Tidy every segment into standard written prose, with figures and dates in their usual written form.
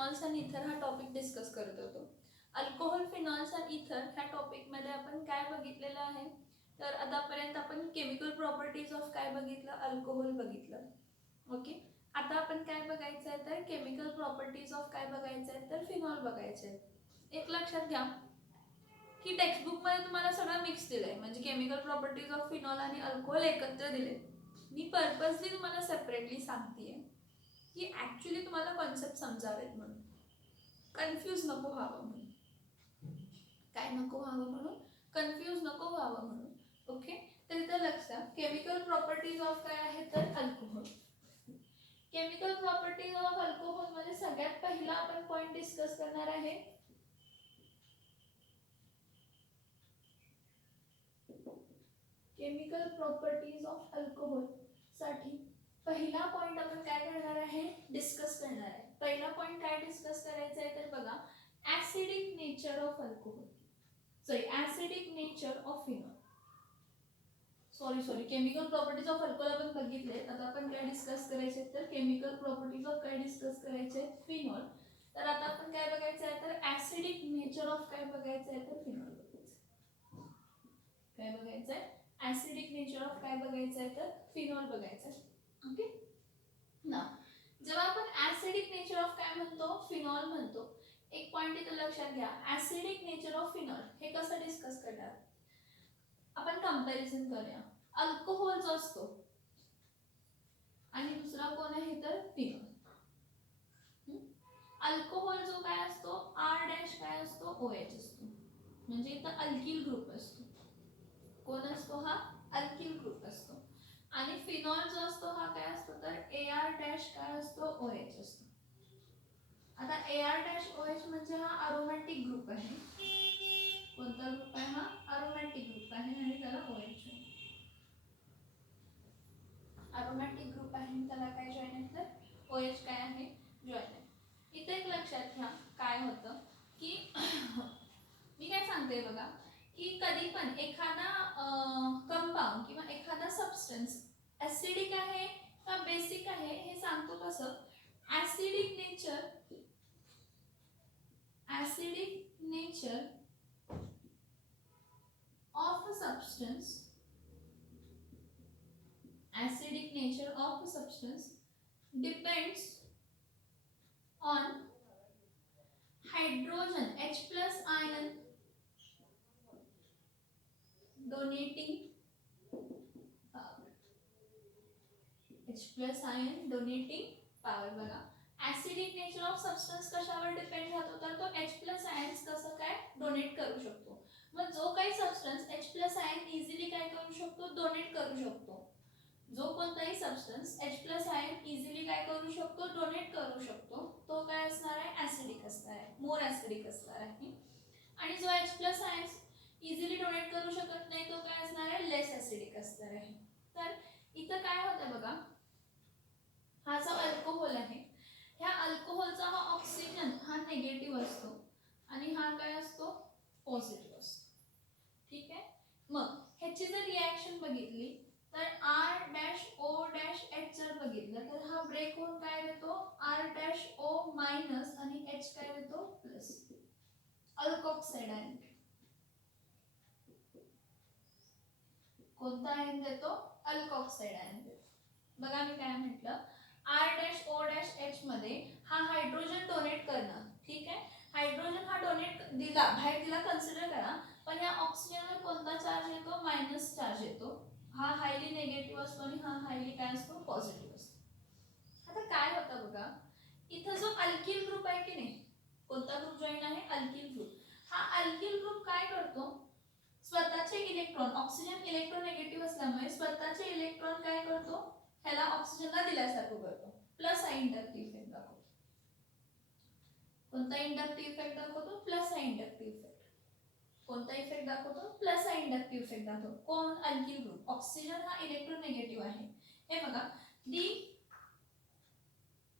Phenols आणि इथर हा टॉपिक डिस्कस करत होतो. अल्कोहोल, फिनॉल्स आणि इथर ह्या टॉपिकमध्ये आपण काय बघितलेलं आहे, तर आतापर्यंत आपण केमिकल प्रॉपर्टीज ऑफ काय बघितलं, अल्कोहोल बघितलं. ओके, आता आपण काय बघायचं आहे, तर केमिकल प्रॉपर्टीज ऑफ काय बघायचं आहे, तर फिनॉल बघायचे आहे. एक लक्षात घ्या की टेक्स्टबुकमध्ये तुम्हाला सगळं मिक्स दिलंय, म्हणजे केमिकल प्रॉपर्टीज ऑफ फिनॉल आणि अल्कोहोल एकत्र दिले. मी पर्पजली तुम्हाला सेपरेटली सांगतेय की ॲक्च्युली तुम्हाला कॉन्सेप्ट समजावेत म्हणून, कन्फ्यूज नको व्हावं म्हणून. काय नको व्हावं म्हणून, कन्फ्यूज नको व्हावं म्हणून. ओके, तर इथं लक्षात केमिकल प्रॉपर्टीज ऑफ काय आहे, तर alcohol. Chemical properties of alcohol मध्ये सगळ्यात पहिला आपण पॉइंट डिस्कस करणार आहे केमिकल प्रॉपर्टीज ऑफ अल्कोहोल साठी पहिला पॉइंट आपण काय करणार आहे, डिस्कस करणार आहे. पहिला पॉइंट काय डिस्कस करायचा आहे, तर बघा acidic nature of alcohol, acidic nature of phenol. Sorry chemical properties of alcohol आपण बघितले. आता आपण काय डिस्कस करायचे, तर केमिकल प्रॉपर्टीज ऑफ काय डिस्कस करायचे, फिनॉल. तर आता आपण काय बघायचं आहे, तर ऍसिडिक नेचर ऑफ काय बघायचं आहे, तर फिनॉल बघायचं. काय बघायचं आहे, ऍसिडिक नेचर ऑफ काय बघायचं आहे, तर फिनॉल बघायचं आहे. ओके ना, जेव्हा आपण ऍसिडिक नेचर ऑफ काय म्हणतो, फिनॉल म्हणतो, एक पॉइंट इथे लक्षात घ्या. ऍसिडिक नेचर ऑफ फिनॉल हे कसं डिस्कस करणार, आपण कंपॅरिझन करूया. अल्कोहोल जो असतो आणि दुसरा कोण आहे, तर फिनॉल. अल्कोहोल जो काय असतो, आर डॅश काय असतो, OH असतो, म्हणजे इथं अल्किल ग्रुप असतो. कोण असतो, हा अल्किल ग्रुप असतो. आणि फिनॉल जो असतो हा काय असतो, तर AR डॅश काय असतो, OH असतो. आता AR डॅश OH म्हणजे हा अरोमॅटिक ग्रुप आहे. कोणता ग्रुप आहे, हा अरोमॅटिक ग्रुप आहे आणि त्याला OH आहे. अरोमॅटिक ग्रुप आहे, त्याला काय जॉईन आहे, तर OH काय आहे, जॉईन आहे. इथे एक लक्षात घ्या काय होतं की मी काय सांगते बघा, की कधी पण एखादा कंपाऊंड किंवा एखादा सबस्टन्स ऍसिडिक आहे का बेसिक आहे हे सांगतो कसं, acidic nature of a substance, acidic nature of a substance depends on hydrogen H plus ion donating power. H plus ion donating power. बघा ऍसिडिक नेचर ऑफ सबस्टन्स कशावर डिपेंड राहतो, तर तो H plus आयन्स कसं काय donate करू शकतो. मग जो काही substance H plus ion easily काय करू शकतो, डोनेट करू शकतो. जो कोणताही substance H plus ion easily काय करू शकतो, डोनेट करू शकतो, तो काय असणार आहे, ऍसिडिक असणार आहे, मोर ऍसिडिक असणार आहे. आणि जो H plus ions easily donate करू शकत नाही तो काय असणार आहे, लेस ऍसिडिक असणार आहे. तर इथं काय होतं बघा, हा जो अल्कोहोल आहे, ह्या अल्कोहोलचा हा ऑक्सिजन हा निगेटिव्ह असतो आणि हा काय असतो, पॉझिटिव्ह असतो. ठीक आहे, मग ह्याची जर रिॲक्शन बघितली तर R dash O dash H जर बघितलं तर हा ब्रेक होऊन काय देतो, R डॅश O मायनस आणि H काय देतो, प्लस. अल्कोक्साइड आयन कोणता आयन देतो, अल्कोक्साइड आयन देतो. बघा मी काय म्हटलं, R dash O dash H मध्ये हा हायड्रोजन डोनेट करणं, ठीक आहे, हायड्रोजन हा डोनेट दिला, बाहेर दिला कन्सिडर करा, पण या ऑक्सिजनवर कोणता चार्ज येतो, मायनस चार्ज येतो. हा हायली निगेटिव्ह असतो आणि हा हायली काय असतो, पॉझिटिव्ह असतो. आता काय होतं बघा, इथं जो अल्किल ग्रुप आहे की नाही, कोणता ग्रुप जॉईन आहे, अल्किल ग्रुप. हा अल्किल ग्रुप काय करतो, स्वतःचे इलेक्ट्रॉन, ऑक्सिजन इलेक्ट्रोनेगेटिव्ह असल्यामुळे स्वतःचे इलेक्ट्रॉन काय करतो, ह्याला ऑक्सिजनला दिल्यासारखं करतो, प्लस हा इंडक्टिव्ह इफेक्ट दाखवतो. कोणता इंडक्टिव्ह इफेक्ट दाखवतो, प्लस हा इंडक्टिव्ह इफेक्ट. कोणता इफेक्ट दाखवतो, प्लस हा इंडक्टिव्ह इफेक्ट दाखवतो. कोण, अल्किल ग्रुप. ऑक्सिजन हा इलेक्ट्रोनेगेटिव्ह आहे. हे बघा, the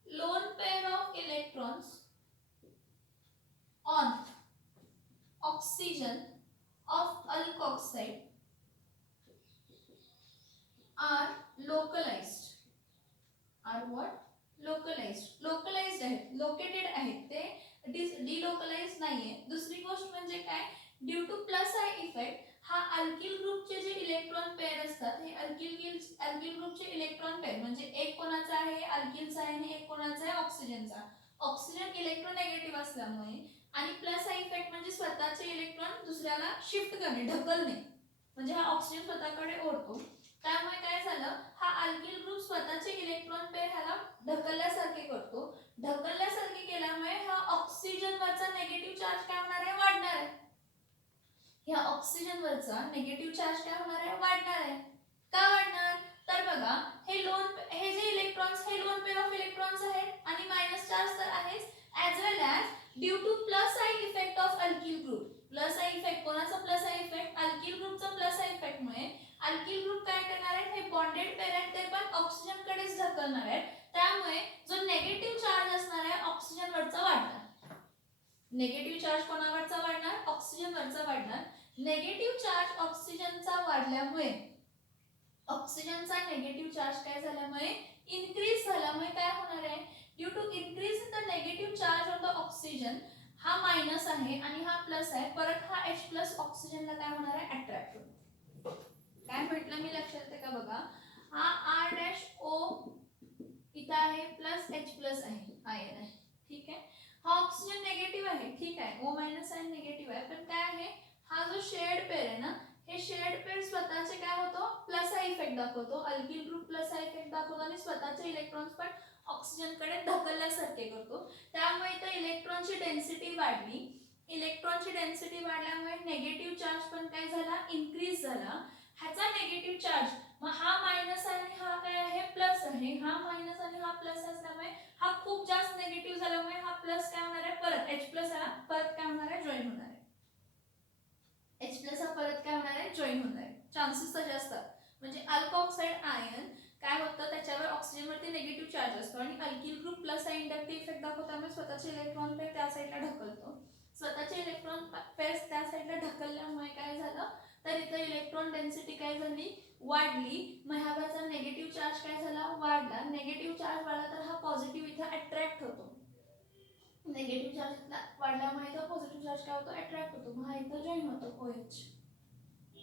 lone pair of electrons on oxygen of alkoxide are localized. Are what? Localized आहेत, लोकेटेड आहेत, ते डिलोकलाइज नाहीये. दुसरी गोष्ट म्हणजे काय, due to plus I effect हा अल्किल ग्रुपचे जे इलेक्ट्रॉन पेअर असतात हे अल्किल ग्रुपचे इलेक्ट्रॉन पेअर म्हणजे एक कोणाचा आहे अल्किलचा आहे आणि एक कोणाचा आहे ऑक्सिजनचा. ऑक्सिजन इलेक्ट्रोनेगेटिव्ह असल्यामुळे आणि प्लस आय इफेक्ट म्हणजे स्वतःचे इलेक्ट्रॉन दुसऱ्याला शिफ्ट करणे, ढकलणे, म्हणजे हा ऑक्सिजन स्वतःकडे ओढतो. त्यामुळे काय झालं, हा अल्किल ग्रुप स्वतःचे इलेक्ट्रॉन पेअर ह्याला ढकलल्यासारखे करतो. ढकलल्यासारखे केल्यामुळे हा ऑक्सिजनवरचा निगेटिव्ह चार्ज काय होणार आहे, वाढणार आहे. ह्या ऑक्सिजनवरचा निगेटिव्ह चार्ज काय होणार आहे, वाढणार आहे. का वाढणार, तर बघा हे जे इलेक्ट्रॉन्स हे लोन पेअर ऑफ इलेक्ट्रॉन्स आहेत आणि मायनस चार्ज तर आहेच, as well as due to plus I effect of alkyl group. Plus I effect, कोणाचा प्लस आय इफेक्ट, अल्किल ग्रुपचा प्लस आय इफेक्ट मुळे अल्किल ग्रुप काय करणार आहेत, हे बॉन्डेड पेअर आहेत ते पण ऑक्सिजनकडेच ढकलणार आहेत. त्यामुळे जो नेगेटिव्ह चार्ज असणार आहे ऑक्सिजनवरचा वाढणार. नेगेटिव्ह चार्ज कोणावरचा वाढणार, ऑक्सिजनवरचा वाढणार. नेगेटिव्ह चार्ज ऑक्सिजनचा वाढल्यामुळे, ऑक्सिजनचा नेगेटिव्ह चार्ज काय झाल्यामुळे इनक्रीज झाल्यामुळे काय होणार आहे, due to increase in the negative charge of the oxygen, हा मायनस आहे आणि हा प्लस आहे, परत हा H प्लस ऑक्सिजनला काय होणार आहे, अट्रॅक्ट होणार. काय म्हटलं मी, लक्षात आहे का बघा, हा R डॅश O इथं आहे प्लस H प्लस आहे, आयन आहे, ठीक आहे. हा ऑक्सिजन नेगेटिव्ह आहे, ठीक आहे, O मायनस आयन नेगेटिव्ह आहे, पण काय आहे, हा जो शेड पेअर आहे ना, हे शेड पेअर स्वतःचे काय होतो, प्लस आय इफेक्ट दाखवतो. Alkyl group plus I effect दाखवतो आणि स्वतःचे इलेक्ट्रॉन्स पण ऑक्सिजनकडे ढकलल्यासारखे करतो. त्यामुळे इथं इलेक्ट्रॉनची डेन्सिटी वाढली. इलेक्ट्रॉनची डेन्सिटी वाढल्यामुळे नेगेटिव्ह चार्ज पण काय झाला, इनक्रीज झाला. ह्याचा नेगेटिव्ह चार्ज, मग हा मायनस आणि हा काय आहे, प्लस आहे, हा मायनस आणि हा प्लस असल्यामुळे हा खूप जास्त नेगेटिव्ह झाल्यामुळे हा प्लस काय होणार आहे, परत H प्लस हा परत काय होणार आहे, जॉईन होणार आहे. H प्लस हा परत काय होणार आहे, जॉईन होणार आहे. चान्सेस तर जास्त असतात. म्हणजे अल्कोऑक्साइड आयन काय होतं, त्याच्यावर ऑक्सिजनवरती निगेटिव्ह चार्ज असतो आणि alkyl group plus I inductive effect दाखवतो, त्यामुळे स्वतःचे इलेक्ट्रॉन पेअर त्या साईडला ढकलतो. स्वतःचे इलेक्ट्रॉन पेअर त्या साईडला ढकलल्यामुळे काय झालं, तर इथं इलेक्ट्रॉन डेन्सिटी काय झाली, वाढली. मग ह्याचा नेगेटिव्ह चार्ज काय झाला, वाढला. नेगेटिव्ह चार्ज वाढला तर हा पॉझिटिव्ह इथं अट्रॅक्ट होतो. नेगेटिव्ह चार्ज वाढल्यामुळे इथं पॉझिटिव्ह चार्ज काय होतो, अट्रॅक्ट होतो. मग हा इथं जॉईन होतो, OH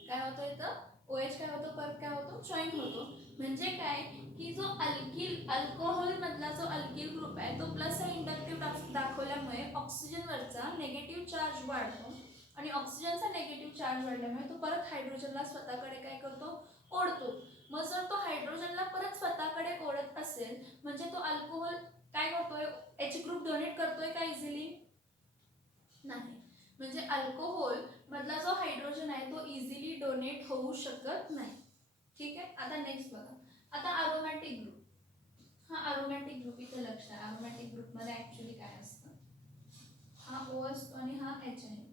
काय होतं, इथं OH काय होतो, परत काय होतो, जॉईन होतो. म्हणजे काय की जो अल्कोहोल मधला जो अल्किल ग्रुप आहे तो प्लस इंडक्टिव्ह दाखवल्यामुळे ऑक्सिजनवरचा नेगेटिव्ह चार्ज वाढतो आणि ऑक्सिजनचा नेगेटिव्ह चार्ज वाढल्यामुळे तो परत हायड्रोजनला स्वतःकडे काय करतो, ओढतो. मग जर तो हायड्रोजनला परत स्वतःकडे ओढत असेल म्हणजे तो अल्कोहोल काय करतोय, H ग्रुप डोनेट करतोय का इझिली, नाही. म्हणजे अल्कोहोल मधला जो हायड्रोजन आहे तो इझिली डोनेट होऊ शकत नाही. ठीक आहे. आता नेक्स्ट बघा, आता अरोमॅटिक ग्रुप. हा अरोमॅटिक ग्रुप इथे लक्ष आहे. अरोमॅटिक ग्रुप मध्ये ऍक्च्युली काय असतं, हा O असतो आणि हा H आहे.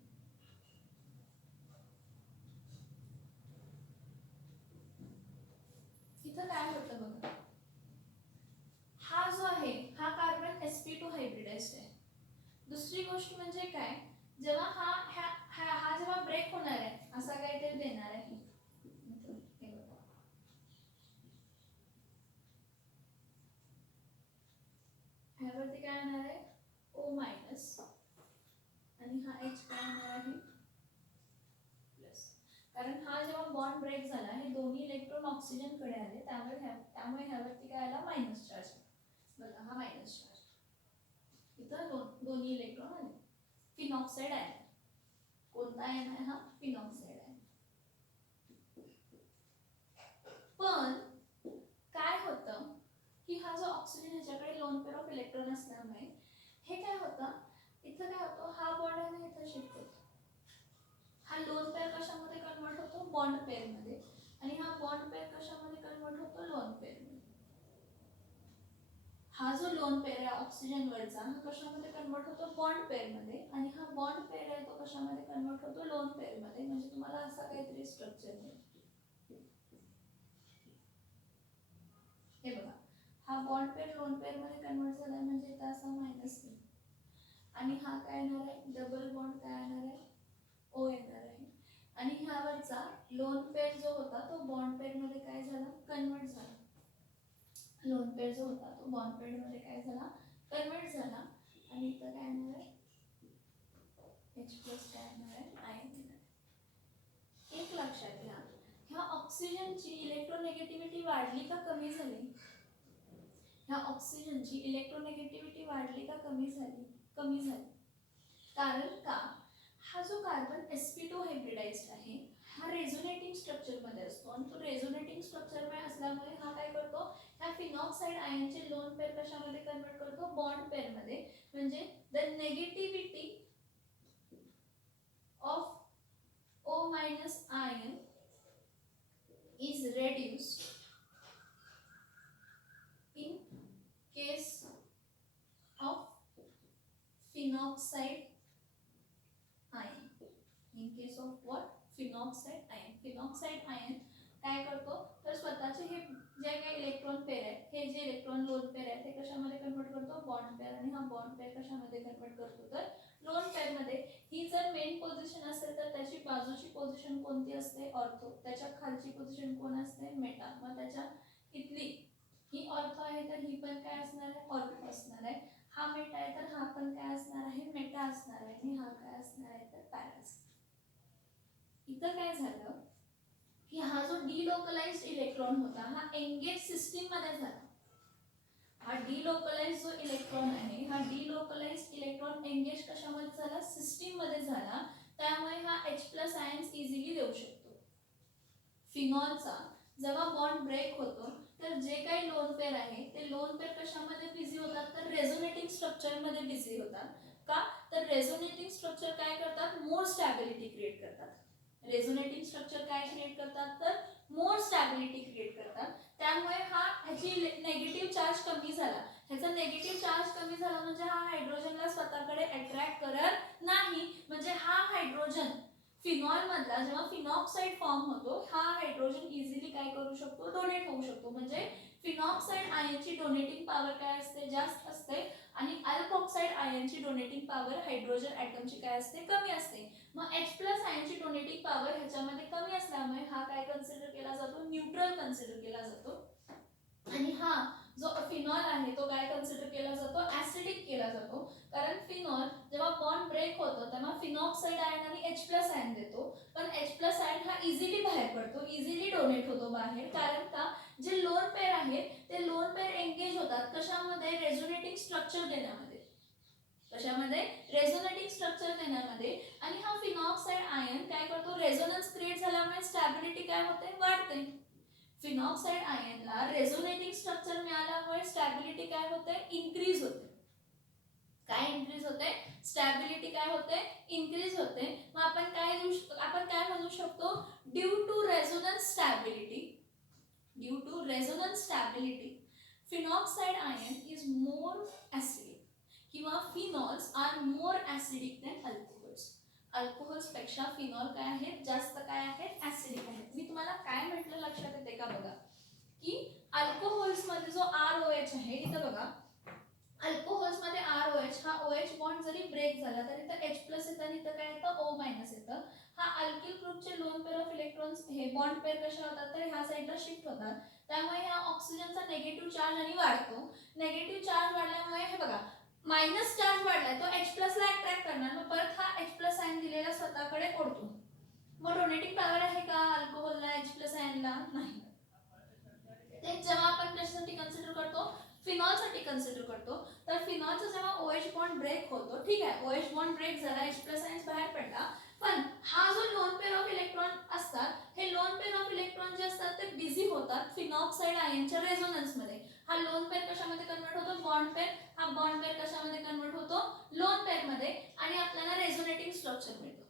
इथं काय होतं बघा, हा जो आहे हा कार्बन sp2 हायब्रिडाइज्ड आहे. दुसरी गोष्ट म्हणजे काय, जेव्हा हा जेव्हा ब्रेक होणार आहे असा काहीतरी देणार आहे, ह्यावरती काय येणार आहे, O मायनस आणि हा H काय येणार आहे, प्लस. कारण हा जेव्हा बॉन्ड ब्रेक झाला हे दोन्ही इलेक्ट्रॉन ऑक्सिजन कडे आले, त्यामुळे ह्यावरती काय आला, मायनस चार्ज. बघा हा मायनस चार्ज, इथं दोन्ही इलेक्ट्रॉन आले. फिनॉक्साइड आहे, कोणता आयन आहे हा, फिनॉक्साइड आहे. पण काय होतं की हा जो ऑक्सिजन ह्याच्याकडे लोन पेअर ऑफ इलेक्ट्रॉन असल्यामुळे हे काय होतं, इथं काय होतं, हा बॉन्ड आहे ना इथं शिफ्ट होतो. हा लोन पेअर कशामध्ये कन्वर्ट होतो, बॉन्ड पेअर मध्ये, आणि हा बॉन्ड पेअर कशामध्ये कन्वर्ट होतो, लोन पेअर मध्ये. हा जो लोन पेअर आहे ऑक्सिजन वरचा हा कशामध्ये कन्वर्ट होतो, बॉन्ड पेअर मध्ये, आणि हा बॉन्ड पेअर आहे तो कशामध्ये कन्वर्ट होतो, लोन पेअर मध्ये. म्हणजे तुम्हाला असा काहीतरी स्ट्रक्चर मिळेल. हे बघा, हा बॉन्ड पेअर लोन पेअर मध्ये कन्वर्ट झाला म्हणजे इथं असा मायनस आणि हा काय येणार आहे, डबल बॉन्ड काय येणार आहे, O येणार आहे. आणि ह्यावरचा लोन पेअर जो होता तो बॉन्ड पेअर मध्ये काय झाला, कन्वर्ट झाला. लोन पेअर जो होता तो बॉन्ड पेअर मध्ये काय झाला, कन्वर्ट झाला आणि इथं काय येणार आहे H प्लस काय येणार आहे आयन येणार आहे. एक लक्षात घ्या, ह्या ऑक्सिजनची इलेक्ट्रोनेगेटिव्हिटी वाढली का कमी झाली, ह्या ऑक्सिजनची इलेक्ट्रोनेगेटिव्हिटी वाढली का कमी झाली, कमी झाली. कारण का, हा जो कार्बन sp2 हायब्रिडाइज्ड आहे हा रेझोनेटिंग स्ट्रक्चर मध्ये असतो आणि तो रेझोनेटिंग स्ट्रक्चर मध्ये असल्यामुळे हा काय करतो, ह्या फिनॉक्साइड आयनचे लोन पेअर कशामध्ये कन्वर्ट करतो, बॉन्ड पेअर मध्ये. म्हणजे the negativity of O minus ion is reduced in case of phenoxide ion. In case of what? Phenoxide ion. Phenoxide ion काय करतो तर स्वतःचे हे जे काही इलेक्ट्रॉन पेअर आहे, हे जे इलेक्ट्रॉन लोन पेअर आहे ते कशामध्ये कन्वर्ट करतो, बॉन्ड पेअर. आणि हा बॉन्ड पेअर कशामध्ये कन्वर्ट करतो तर लोन पेअर मध्ये. ही जर मेन पोझिशन असेल तर त्याची बाजूची पोझिशन कोणती असते, ऑर्थो. त्याच्या खालची पोझिशन कोण असते, मेटा. मग त्याच्या इथली ही ऑर्थो आहे तर ही पण काय असणार आहे, ऑर्थो असणार आहे. हा मेटा आहे तर हा पण काय असणार आहे, मेटा असणार आहे. आणि हा काय असणार आहे तर पॅरा. इथं काय झालं की हा जो डिलोकलाइज्ड इलेक्ट्रॉन होता हा एंगेज सिस्टीम मध्ये झाला. हा डिलोकलाइज्ड जो इलेक्ट्रॉन आहे, हा डिलोकलाइज्ड इलेक्ट्रॉन एंगेज कशामध्ये झाला, सिस्टीम मध्ये झाला. त्यामुळे हा H प्लस आयन्स इझिली देऊ शकतो. फिनॉलचा जेव्हा बॉन्ड ब्रेक होतो तर जे काही लोन पेअर आहे ते लोन पेअर कशामध्ये बिझी होतात तर रेझोनेटिंग स्ट्रक्चर मध्ये बिझी होतात. का तर रेझोनेटिंग स्ट्रक्चर काय करतात, मोर स्टॅबिलिटी क्रिएट करतात. रेझोनेटिंग स्ट्रक्चर काय क्रिएट करतात तर मोर स्टॅबिलिटी क्रिएट करतात. त्यामुळे हा ह्याची नेगेटिव्ह चार्ज कमी झाला. ह्याचा नेगेटिव्ह चार्ज कमी झाला म्हणजे हा हायड्रोजनला स्वतःकडे अट्रॅक्ट करत नाही. म्हणजे हा हायड्रोजन फिनॉल मधला जेव्हा फिनॉक्साइड फॉर्म होतो हा हायड्रोजन इझिली काय करू शकतो, डोनेट होऊ शकतो. म्हणजे फिनॉक्साइड आयनची डोनेटिंग पॉवर काय असते, जास्त असते. आणि अल्कोक्साइड आयनची डोनेटिंग पॉवर हायड्रोजन ॲटमची काय असते, कमी असते. मग H प्लस आयनची डोनेटिंग पॉवर ह्याच्यामध्ये कमी असल्यामुळे हा काय कन्सिडर केला जातो, न्यूट्रल कन्सिडर केला जातो. आणि हा जो फिनॉल आहे तो काय कन्सिडर केला जातो, ऍसिडिक केला जातो. कारण फिनॉल जेव्हा बॉन्ड ब्रेक होतो तेव्हा फिनॉक्साइड आयन आणि H प्लस आयन देतो. पण H प्लस आयन हा इझिली बाहेर पडतो, इझिली डोनेट होतो बाहेर. कारण का, जे लोन पेअर आहेत ते लोन पेअर एंगेज होतात कशामध्ये, रेझोनेटिंग स्ट्रक्चर देण्यामध्ये. कशामध्ये, रेझोनेटिंग स्ट्रक्चर देण्यामध्ये. आणि हा फिनॉक्साइड आयन काय करतो, रेझोनन्स क्रिएट झाल्यामुळे स्टॅबिलिटी काय होते, वाढते. फिनॉक्साइड आयनला रेझोनेटिंग स्ट्रक्चर मिळाल्यामुळे स्टॅबिलिटी काय होते, इन्क्रीज होते. काय इन्क्रीज होते, स्टॅबिलिटी काय होते, इन्क्रीज होते. मग आपण काय म्हणू शकतो, due to resonance stability, due to resonance stability phenoxide ion is more acidic किंवा phenols are more acidic than alcohols. Alcohols पेक्षा फिनॉल काय आहेत, जास्त काय आहेत, ऍसिडिक आहेत. मी तुम्हाला काय म्हटलं लक्षात येते का बघा, की अल्कोहोल्स मध्ये जो ROH आहे इथं बघा, अल्कोहोल्स मध्ये ROH हा OH बॉन्ड जरी ब्रेक झाला तरी इथं H प्लस येतं आणि इथं काय येतं, O मायनस येतं. हा अल्किल ग्रुपचे लोन पेअर ऑफ इलेक्ट्रॉन्स हे बॉन्ड पेअर कशा होतात तर ह्या साइडला शिफ्ट होतात. त्यामुळे ह्या ऑक्सिजनचा नेगेटिव्ह चार्ज आणि वाढतो. नेगेटिव्ह चार्ज वाढल्यामुळे हे बघा मायनस चार्ज वाढलाय तो H प्लस ला अट्रॅक्ट करणार, मग परत हा H प्लस आयन दिलेला स्वतःकडे ओढतो. मग डोनेटिंग पॉवर आहे का अल्कोहोलला H प्लस आयनला, नाही. ते जेव्हा आपण कशासाठी कन्सिडर करतो, फिनॉल साठी कन्सिडर करतो. तर फिनॉलचा जेव्हा OH बॉन्ड ब्रेक होतो, ठीक आहे, OH बॉन्ड ब्रेक झाला, H प्लस आयन्स बाहेर पडला. पण हा जो लोन पेअर ऑफ इलेक्ट्रॉन असतात, हे लोन पेअर ऑफ इलेक्ट्रॉन जे असतात ते बिझी होतात फिनॉक्साइड आयनच्या रेझोनन्स मध्ये. हा लोन पेअर कशामध्ये कन्वर्ट होतो, बॉन्ड पेअर. हा बॉन्ड पेअर कशामध्ये कन्वर्ट होतो, लोन पेअर मध्ये. आणि आपल्याला रेझोनेटिंग स्ट्रक्चर मिळतो.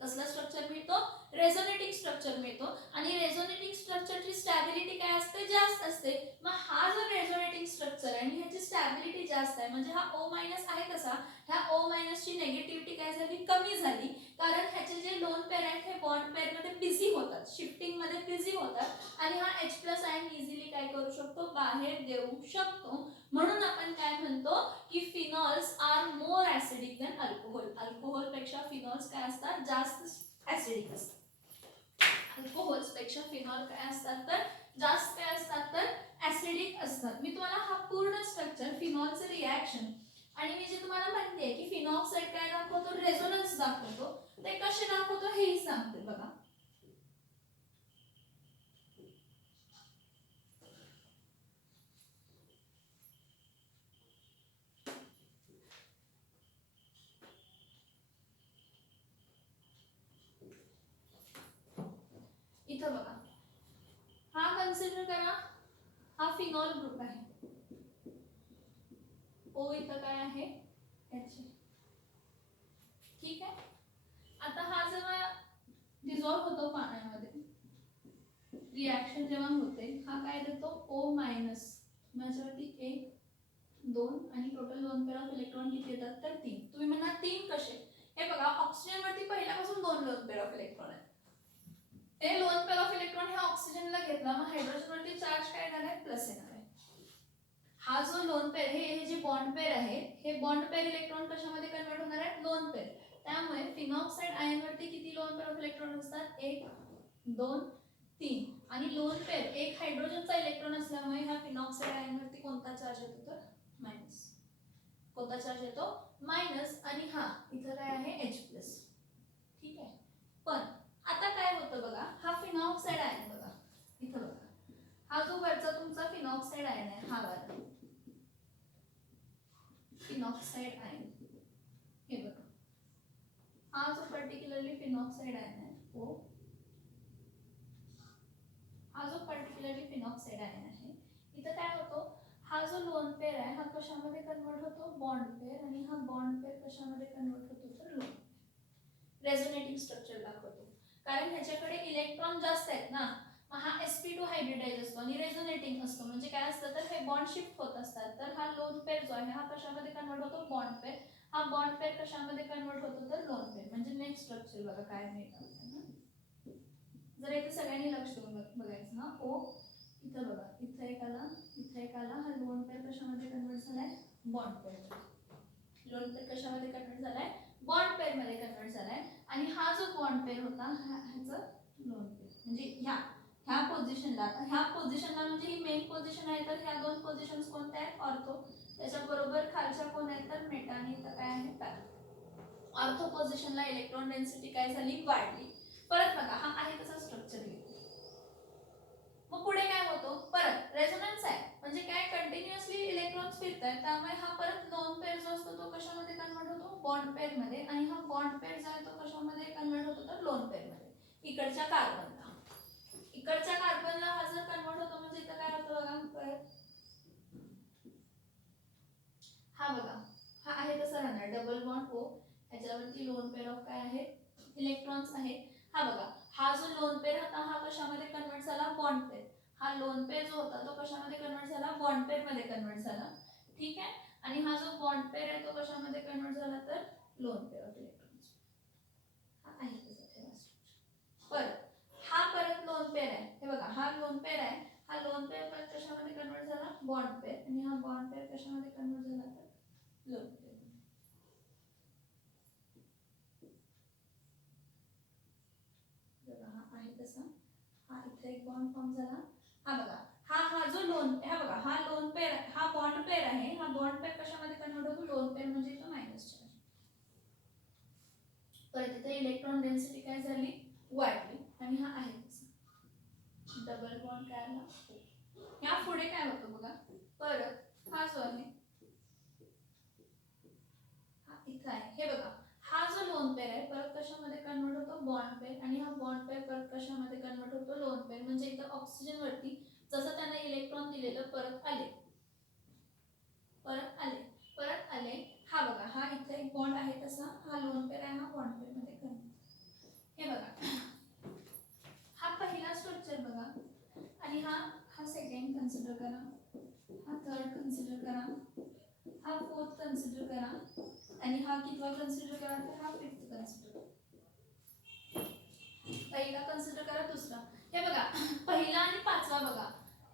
कसला स्ट्रक्चर मिळतो, रेझोनेटिंग स्ट्रक्चर मिळतो. आणि रेझोनेटिंग स्ट्रक्चरची स्टॅबिलिटी काय असते, जास्त असते. मग हा जो रेझोनेटिंग स्ट्रक्चर आहे आणि ह्याची स्टॅबिलिटी जास्त आहे, म्हणजे हा O मायनस आहे कसा, ह्या O मायनस ची नेगेटिव्हिटी काय झाली, कमी झाली. कारण ह्याचे जे लोन पेअर आहेत हे बॉन्ड पेअर मध्ये बिझी होतात, शिफ्टिंग मध्ये बिझी होतात. आणि हा H प्लस आयन इझिली काय करू शकतो, बाहेर देऊ शकतो. म्हणून आपण काय म्हणतो की phenols are more acidic than alcohol. Alcohol पेक्षा फिनॉल्स काय असतात, जास्त ऍसिडिक असतात. अल्कोहोल्स पेक्षा फिनॉल काय असतात तर जास्त काय असतात तर ऍसिडिक असतात. मी तुम्हाला हा पूर्ण स्ट्रक्चर फिनॉलचे रिॲक्शन आणि मी जे तुम्हाला म्हणते की फिनॉक्साईड काय दाखवतो, रेझोनन्स दाखवतो, ते कसे दाखवतो हेही सांगते बघा. इथं बघा, हा कन्सिडर करा, हा फिनॉल ग्रुप आहे. ओ इथं काय आहे, एच. ठीक आहे. आता हा जेव्हा डिझॉल्व होतो पाण्यामध्ये, रिॲक्शन जेव्हा होते, हा काय देतो, O मायनस, माझ्यावरती 1 2 आणि टोटल 2 पेअर ऑफ इलेक्ट्रॉन किती येतात तर 3. तुम्ही म्हणा 3 कसे, हे बघा ऑक्सिजन वरती पहिल्यापासून 2 लोन पेअर ऑफ इलेक्ट्रॉन आहेत. हे लोन पेअर ऑफ इलेक्ट्रॉन हे ऑक्सिजनला घेतला, मग हायड्रोजन वरती चार्ज काय येणार आहे, प्लस येणार आहे. हा जो लोन पेअर, हे जे बॉन्ड पेअर आहे, हे बॉन्ड पेअर इलेक्ट्रॉन कशामध्ये कन्वर्ट होणार आहे, लोन पेअर. त्यामुळे फिनॉक्साइड आयन वरती किती लोन पेअर ऑफ इलेक्ट्रॉन असतात, 1 2 3. आणि लोन पेअर एक हायड्रोजनचा इलेक्ट्रॉन असल्यामुळे ह्या फिनॉक्साइड आयन वरती कोणता चार्ज येतो तर मायनस. कोणता चार्ज येतो, मायनस. आणि हा इथं काय आहे, H+. ठीक आहे. पण आता काय होतं बघा, हा फिनॉक्साइड आयन बघा, इथं बघा, हा जो वरचा तुमचा फिनॉक्साइड आयन आहे, हा वाला फिनॉक्साइड आयन, हे बघा, हा जो पर्टिक्युलरली फिनॉक्साइड आयन आहे, ओ, हा जो पर्टिक्युलरली फिनॉक्साइड आयन आहे, इथं काय होतो, हा जो लोन पेअर आहे हा कशामध्ये कन्वर्ट होतो, बॉन्ड पेअर. आणि हा बॉन्ड पेअर कशामध्ये कन्वर्ट होतो तर लोन. रेझोनेटिंग स्ट्रक्चर दाखवतो, कारण ह्याच्याकडे इलेक्ट्रॉन जास्त आहेत ना, मग हा sp2 हायब्रिडाइज असतो आणि रेझोनेटिंग असतो. म्हणजे काय असतं तर हे बॉन्ड शिफ्ट होत असतात. तर हा लोन पेअर जो आहे हा कशामध्ये कन्वर्ट होतो, बॉन्ड पेअर. हा बॉन्ड पेअर कशामध्ये कन्वर्ट होतो तर लोन पेअर. म्हणजे नेक्स्ट स्ट्रक्चर बघा काय मिळतं. जर इथे सगळ्यांनी लक्ष देऊन बघायचं ना, ओ इथं बघा, इथं एक आला, इथं एक आला, हा लोन पेअर कशामध्ये कन्वर्ट झालाय, बॉन्ड पेअर. लोन पेअर कशामध्ये कन्वर्ट झालाय, बॉन्ड पेअर मध्ये कन्वर्ट झालाय. आणि हा जो बॉन्ड पेअर होता ह्याचं लोन पेअर. म्हणजे ह्या पोझिशनला, ह्या पोझिशनला म्हणजे ही मेन पोझिशन आहे, तर ह्या दोन पोझिशन्स कोणत्या आहेत, ऑर्थो. त्याच्याबरोबर खालच्या कोण आहेत तर मेटा. आणि इथं काय आहे, पॅरा. ऑर्थो पोझिशनला इलेक्ट्रॉन डेन्सिटी काय झाली, वाढली. परत बघा, हा आहे तसा स्ट्रक्चर घेतो. मग पुढे काय होतो, परत रेझोनन्स आहे, म्हणजे काय कंटिन्युअसली इलेक्ट्रॉन्स फिरतात. त्यामुळे हा परत लोन पेअर जो असतो तो कशामध्ये कन्वर्ट होतो, बॉन्ड पेअर मध्ये. आणि हा बॉन्ड पेअर जो आहे तो कशामध्ये कन्वर्ट होतो तर लोन पेअर मध्ये. इकडच्या कार्बनला, इकडच्या कार्बनला हा जर कन्वर्ट होतो म्हणजे इथं काय होतं बघा, परत हा बघा, हा आहे तसा राहणार, डबल बॉन्ड ओ, ह्याच्यावरती लोन पेअर ऑफ काय आहे, इलेक्ट्रॉन्स आहे. हा बघा, हा जो लोन पेअर होता हा कशामध्ये कन्वर्ट झाला, बॉन्ड पेअर. हा लोन पेअर जो होता तो कशामध्ये कन्वर्ट झाला, बॉन्ड पेअर मध्ये कन्वर्ट झाला. ठीक आहे. आणि हा जो बॉन्ड पेअर आहे तो कशामध्ये कन्वर्ट झाला तर लोन पेअर ऑफ इलेक्ट्रॉन्स. हा आहे तसा ठेवा. परत हा परत लोन पेअर आहे, हे बघा, हा लोन पेअर आहे, हा लोन पेअर परत कशामध्ये कन्वर्ट झाला, बॉन्ड पेअर. आणि हा बॉन्ड पेअर कशामध्ये कन्वर्ट झाला तर लोन पेअर. बघा, हा आहे तसा, हा इथे एक बॉन्ड फॉर्म झाला. हा बघा, हा जो लोन, हा बघा, हा लोन पेअर, हा बॉन्ड पेअर आहे. हा बॉन्ड पेअर कशामध्ये कन्वर्ट होतो, लोन पेअर. म्हणजे इथं मायनस चार्ज. परत इथे इलेक्ट्रॉन डेन्सिटी काय झाली, वाढली. आणि हा आहे तसा डबल बॉन्ड काय आला. या पुढे काय होतं बघा, परत हा जो आहे हा इथं आहे, हे बघा, हा जो लोन पेअर आहे परत कशामध्ये कन्वर्ट होतो, बॉन्ड पेअर. आणि हा बॉन्ड पेअर परत कशामध्ये कन्वर्ट होतो, लोन पेअर. म्हणजे इथं ऑक्सिजन वरती जसं त्यांना इलेक्ट्रॉन दिलेलं परत आले, परत आले, परत आले. हा बघा, हा इथे एक बॉन्ड आहे तसा, हा लोन पेअर आहे, हा बॉन्ड पेअर मध्ये कन्वर्ट. हे बघा, हा पहिला स्ट्रक्चर बघा. आणि हा सेकंड कन्सिडर करा, हा थर्ड कन्सिडर करा, हा फोर्थ कन्सिडर करा. आणि हा कितवा कन्सिडर करा तर हा फिफ्थ कन्सिडर करा. पहिला कन्सिडर करा, दुसरा. हे बघा, पहिला आणि पाचवा बघा,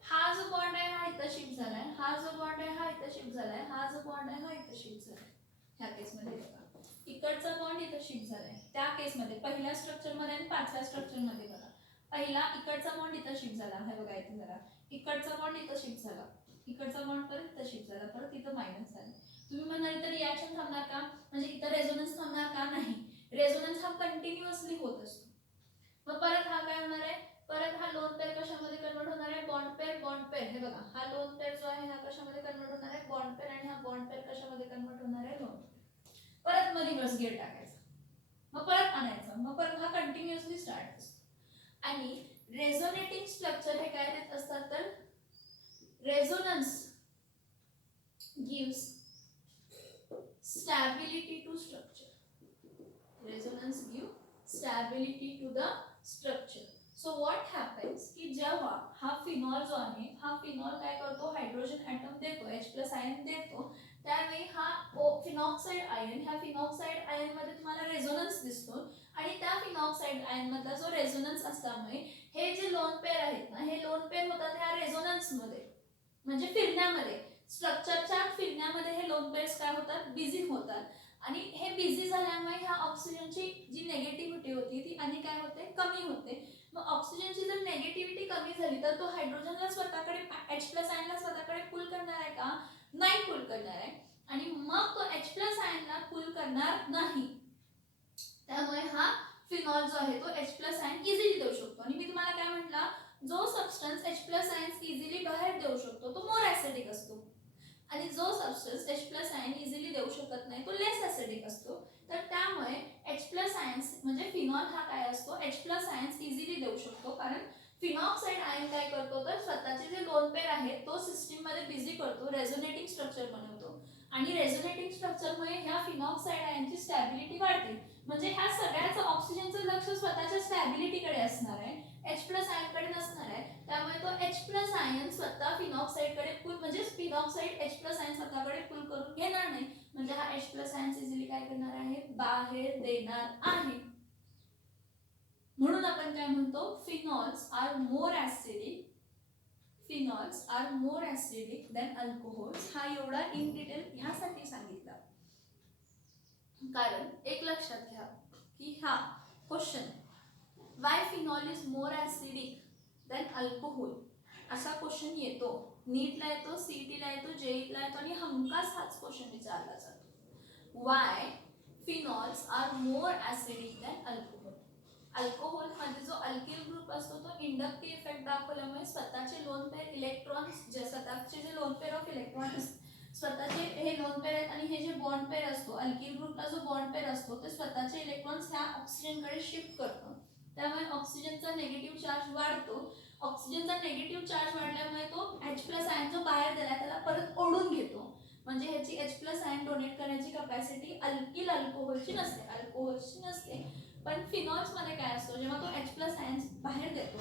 हा जो बॉन्ड आहे हा इथं शिफ्ट झालाय, हा जो बॉन्ड आहे हा इथं शिफ्ट झालाय, हा जो बॉन्ड आहे हा इथं शिफ्ट झालाय. ह्या केस मध्ये बघा, इकडचा बॉन्ड इथं शिफ्ट झालाय. त्या केस मध्ये पहिल्या स्ट्रक्चर मध्ये आणि पाचव्या स्ट्रक्चर मध्ये बघा, पहिला इकडचा बॉन्ड इथं शिफ्ट झाला, हे बघा इथे जरा इकडचा बॉन्ड इथं शिफ्ट झाला, इकडचा बॉन्ड परत इथं शिफ्ट झाला, परत इथं मायनस झाला. तुम्ही म्हणाल तर रिॲक्शन थांबणार का, म्हणजे इथं रेझोनन्स थांबणार का, नाही. रेझोनन्स हा कंटिन्युअसली होत असतो. मग परत हा काय होणार आहे, परत हा लोन पेअर कशामध्ये कन्वर्ट होणार आहे, बॉन्ड पेअर. हे बघा हा लोन पेअर जो आहे हा कशामध्ये कन्वर्ट होणार आहे, बॉन्ड पेअर, आणि हा बॉन्ड पेअर कशामध्ये कन्वर्ट होणार आहे, लोन. परत मग रिव्हर्स गिअर टाकायचा, मग परत आणायचं, मग परत हा कंटिन्युअसली स्टार्ट असतो. आणि रेझोनेटिंग स्ट्रक्चर हे काय देत असतात तर resonance gives stability to structure. Resonance give stability to the structure. So what happens की जेव्हा हा फिनॉल जो आहे, हा फिनॉल काय करतो, हायड्रोजन ॲटम देतो, H+ आयन देतो, त्यावेळी हा फिनॉक्साइड आयन, ह्या फिनॉक्साइड आयन मध्ये तुम्हाला रेझोनन्स दिसतो, आणि त्या फिनॉक्साइड आयन मधला जो रेझोनन्स असल्यामुळे हे जे लोन पेअर आहेत ना, हे लोन पेअर होतात ह्या रेझोनन्स मध्ये, म्हणजे फिरण्यामध्ये, स्ट्रक्चरच्या फिरण्यामध्ये हे लोन पेअर्स काय होतात, बिझी होतात. आणि हे बिझी झाल्यामुळे ह्या ऑक्सिजनची जी नेगेटिव्हिटी होती ती आणि काय होते, कमी होते. मग ऑक्सिजनची जर नेगेटिव्हिटी कमी झाली तर तो हायड्रोजनला स्वतःकडे, H+ आयनला स्वतःकडे पुल करणार आहे का, नाही पुल करणार आहे. आणि मग तो H+ आयनला पुल करणार नाही, त्यामुळे हा फिनॉल जो आहे तो H+ आयन इझिली देऊ शकतो. आणि मी तुम्हाला काय म्हटलं, जो सबस्टन्स H+ आयन्स इझिली बाहेर देऊ शकतो तो मोर ऍसिडिक असतो, आणि जो सबस्टन्स H+ आयन इझिली देऊ शकत नाही तो लेस ऍसिडिक असतो. तर त्यामुळे H+ आयन्स म्हणजे फिनॉल हा काय असतो, H+ आयन्स इझिली देऊ शकतो, कारण फिनॉक्साइड आयन काय करतो तर स्वतःचे जे लोन पेअर आहेत तो सिस्टीम मध्ये बिझी करतो, रेझोनेटिंग स्ट्रक्चर बनवतो, आणि रेझोनेटिंग स्ट्रक्चरमुळे ह्या फिनॉक्साइड आयनची स्टॅबिलिटी वाढते. म्हणजे ह्या सगळ्याचं ऑक्सिजनचं लक्ष स्वतःच्या स्टॅबिलिटीकडे असणार आहे, H+ आयनकडे नसणार आहे. त्यामुळे तो H+ आयन स्वतः फिनॉक्साइडकडे पुल, म्हणजे फिनॉक्साइड H+ आयन स्वतःकडे पुल करून घेणार नाही, म्हणजे हा H+ आयन इझिली काय करणार आहे, बाहेर देणार आहे. म्हणून आपण काय म्हणतो, phenols are more acidic, phenols are more acidic than alcohols. हा एवढा इन डिटेल ह्यासाठी सांगितला कारण एक लक्षात घ्या की हा question, why phenol is more acidic than alcohol, असा क्वेश्चन येतो, नीटला येतो, सीईटीला येतो, जेईला येतो, आणि हमखास हाच क्वेश्चन विचारला जातो. Why phenols are more acidic than alcohol. Alcohol मध्ये जो अल्किल ग्रुप असतो तो इंडक्टिव्ह इफेक्ट दाखवल्यामुळे स्वतःचे लोन पेअर इलेक्ट्रॉन्स, जे स्वतःचे जे लोन पेअर ऑफ इलेक्ट्रॉन्स, स्वतःचे हे लोन पेअर आहेत, आणि हे जे बॉन्ड पेअर असतो, अल्किल ग्रुपला जो बॉन्ड पेअर असतो ते स्वतःचे इलेक्ट्रॉन्स ह्या ऑक्सिजनकडे शिफ्ट करतो, त्यामुळे ऑक्सिजनचा निगेटिव्ह चार्ज वाढतो. ऑक्सिजनचा निगेटिव्ह चार्ज वाढल्यामुळे तो H+ आयन जो बाहेर दिला त्याला परत ओढून घेतो, म्हणजे ह्याची H+ आयन डोनेट करण्याची कॅपॅसिटी अल्किल अल्कोहोलची नसते, अल्कोहोलची नसते. पण फिनॉल्स मध्ये काय असतो, जेव्हा तो H+ आयन बाहेर देतो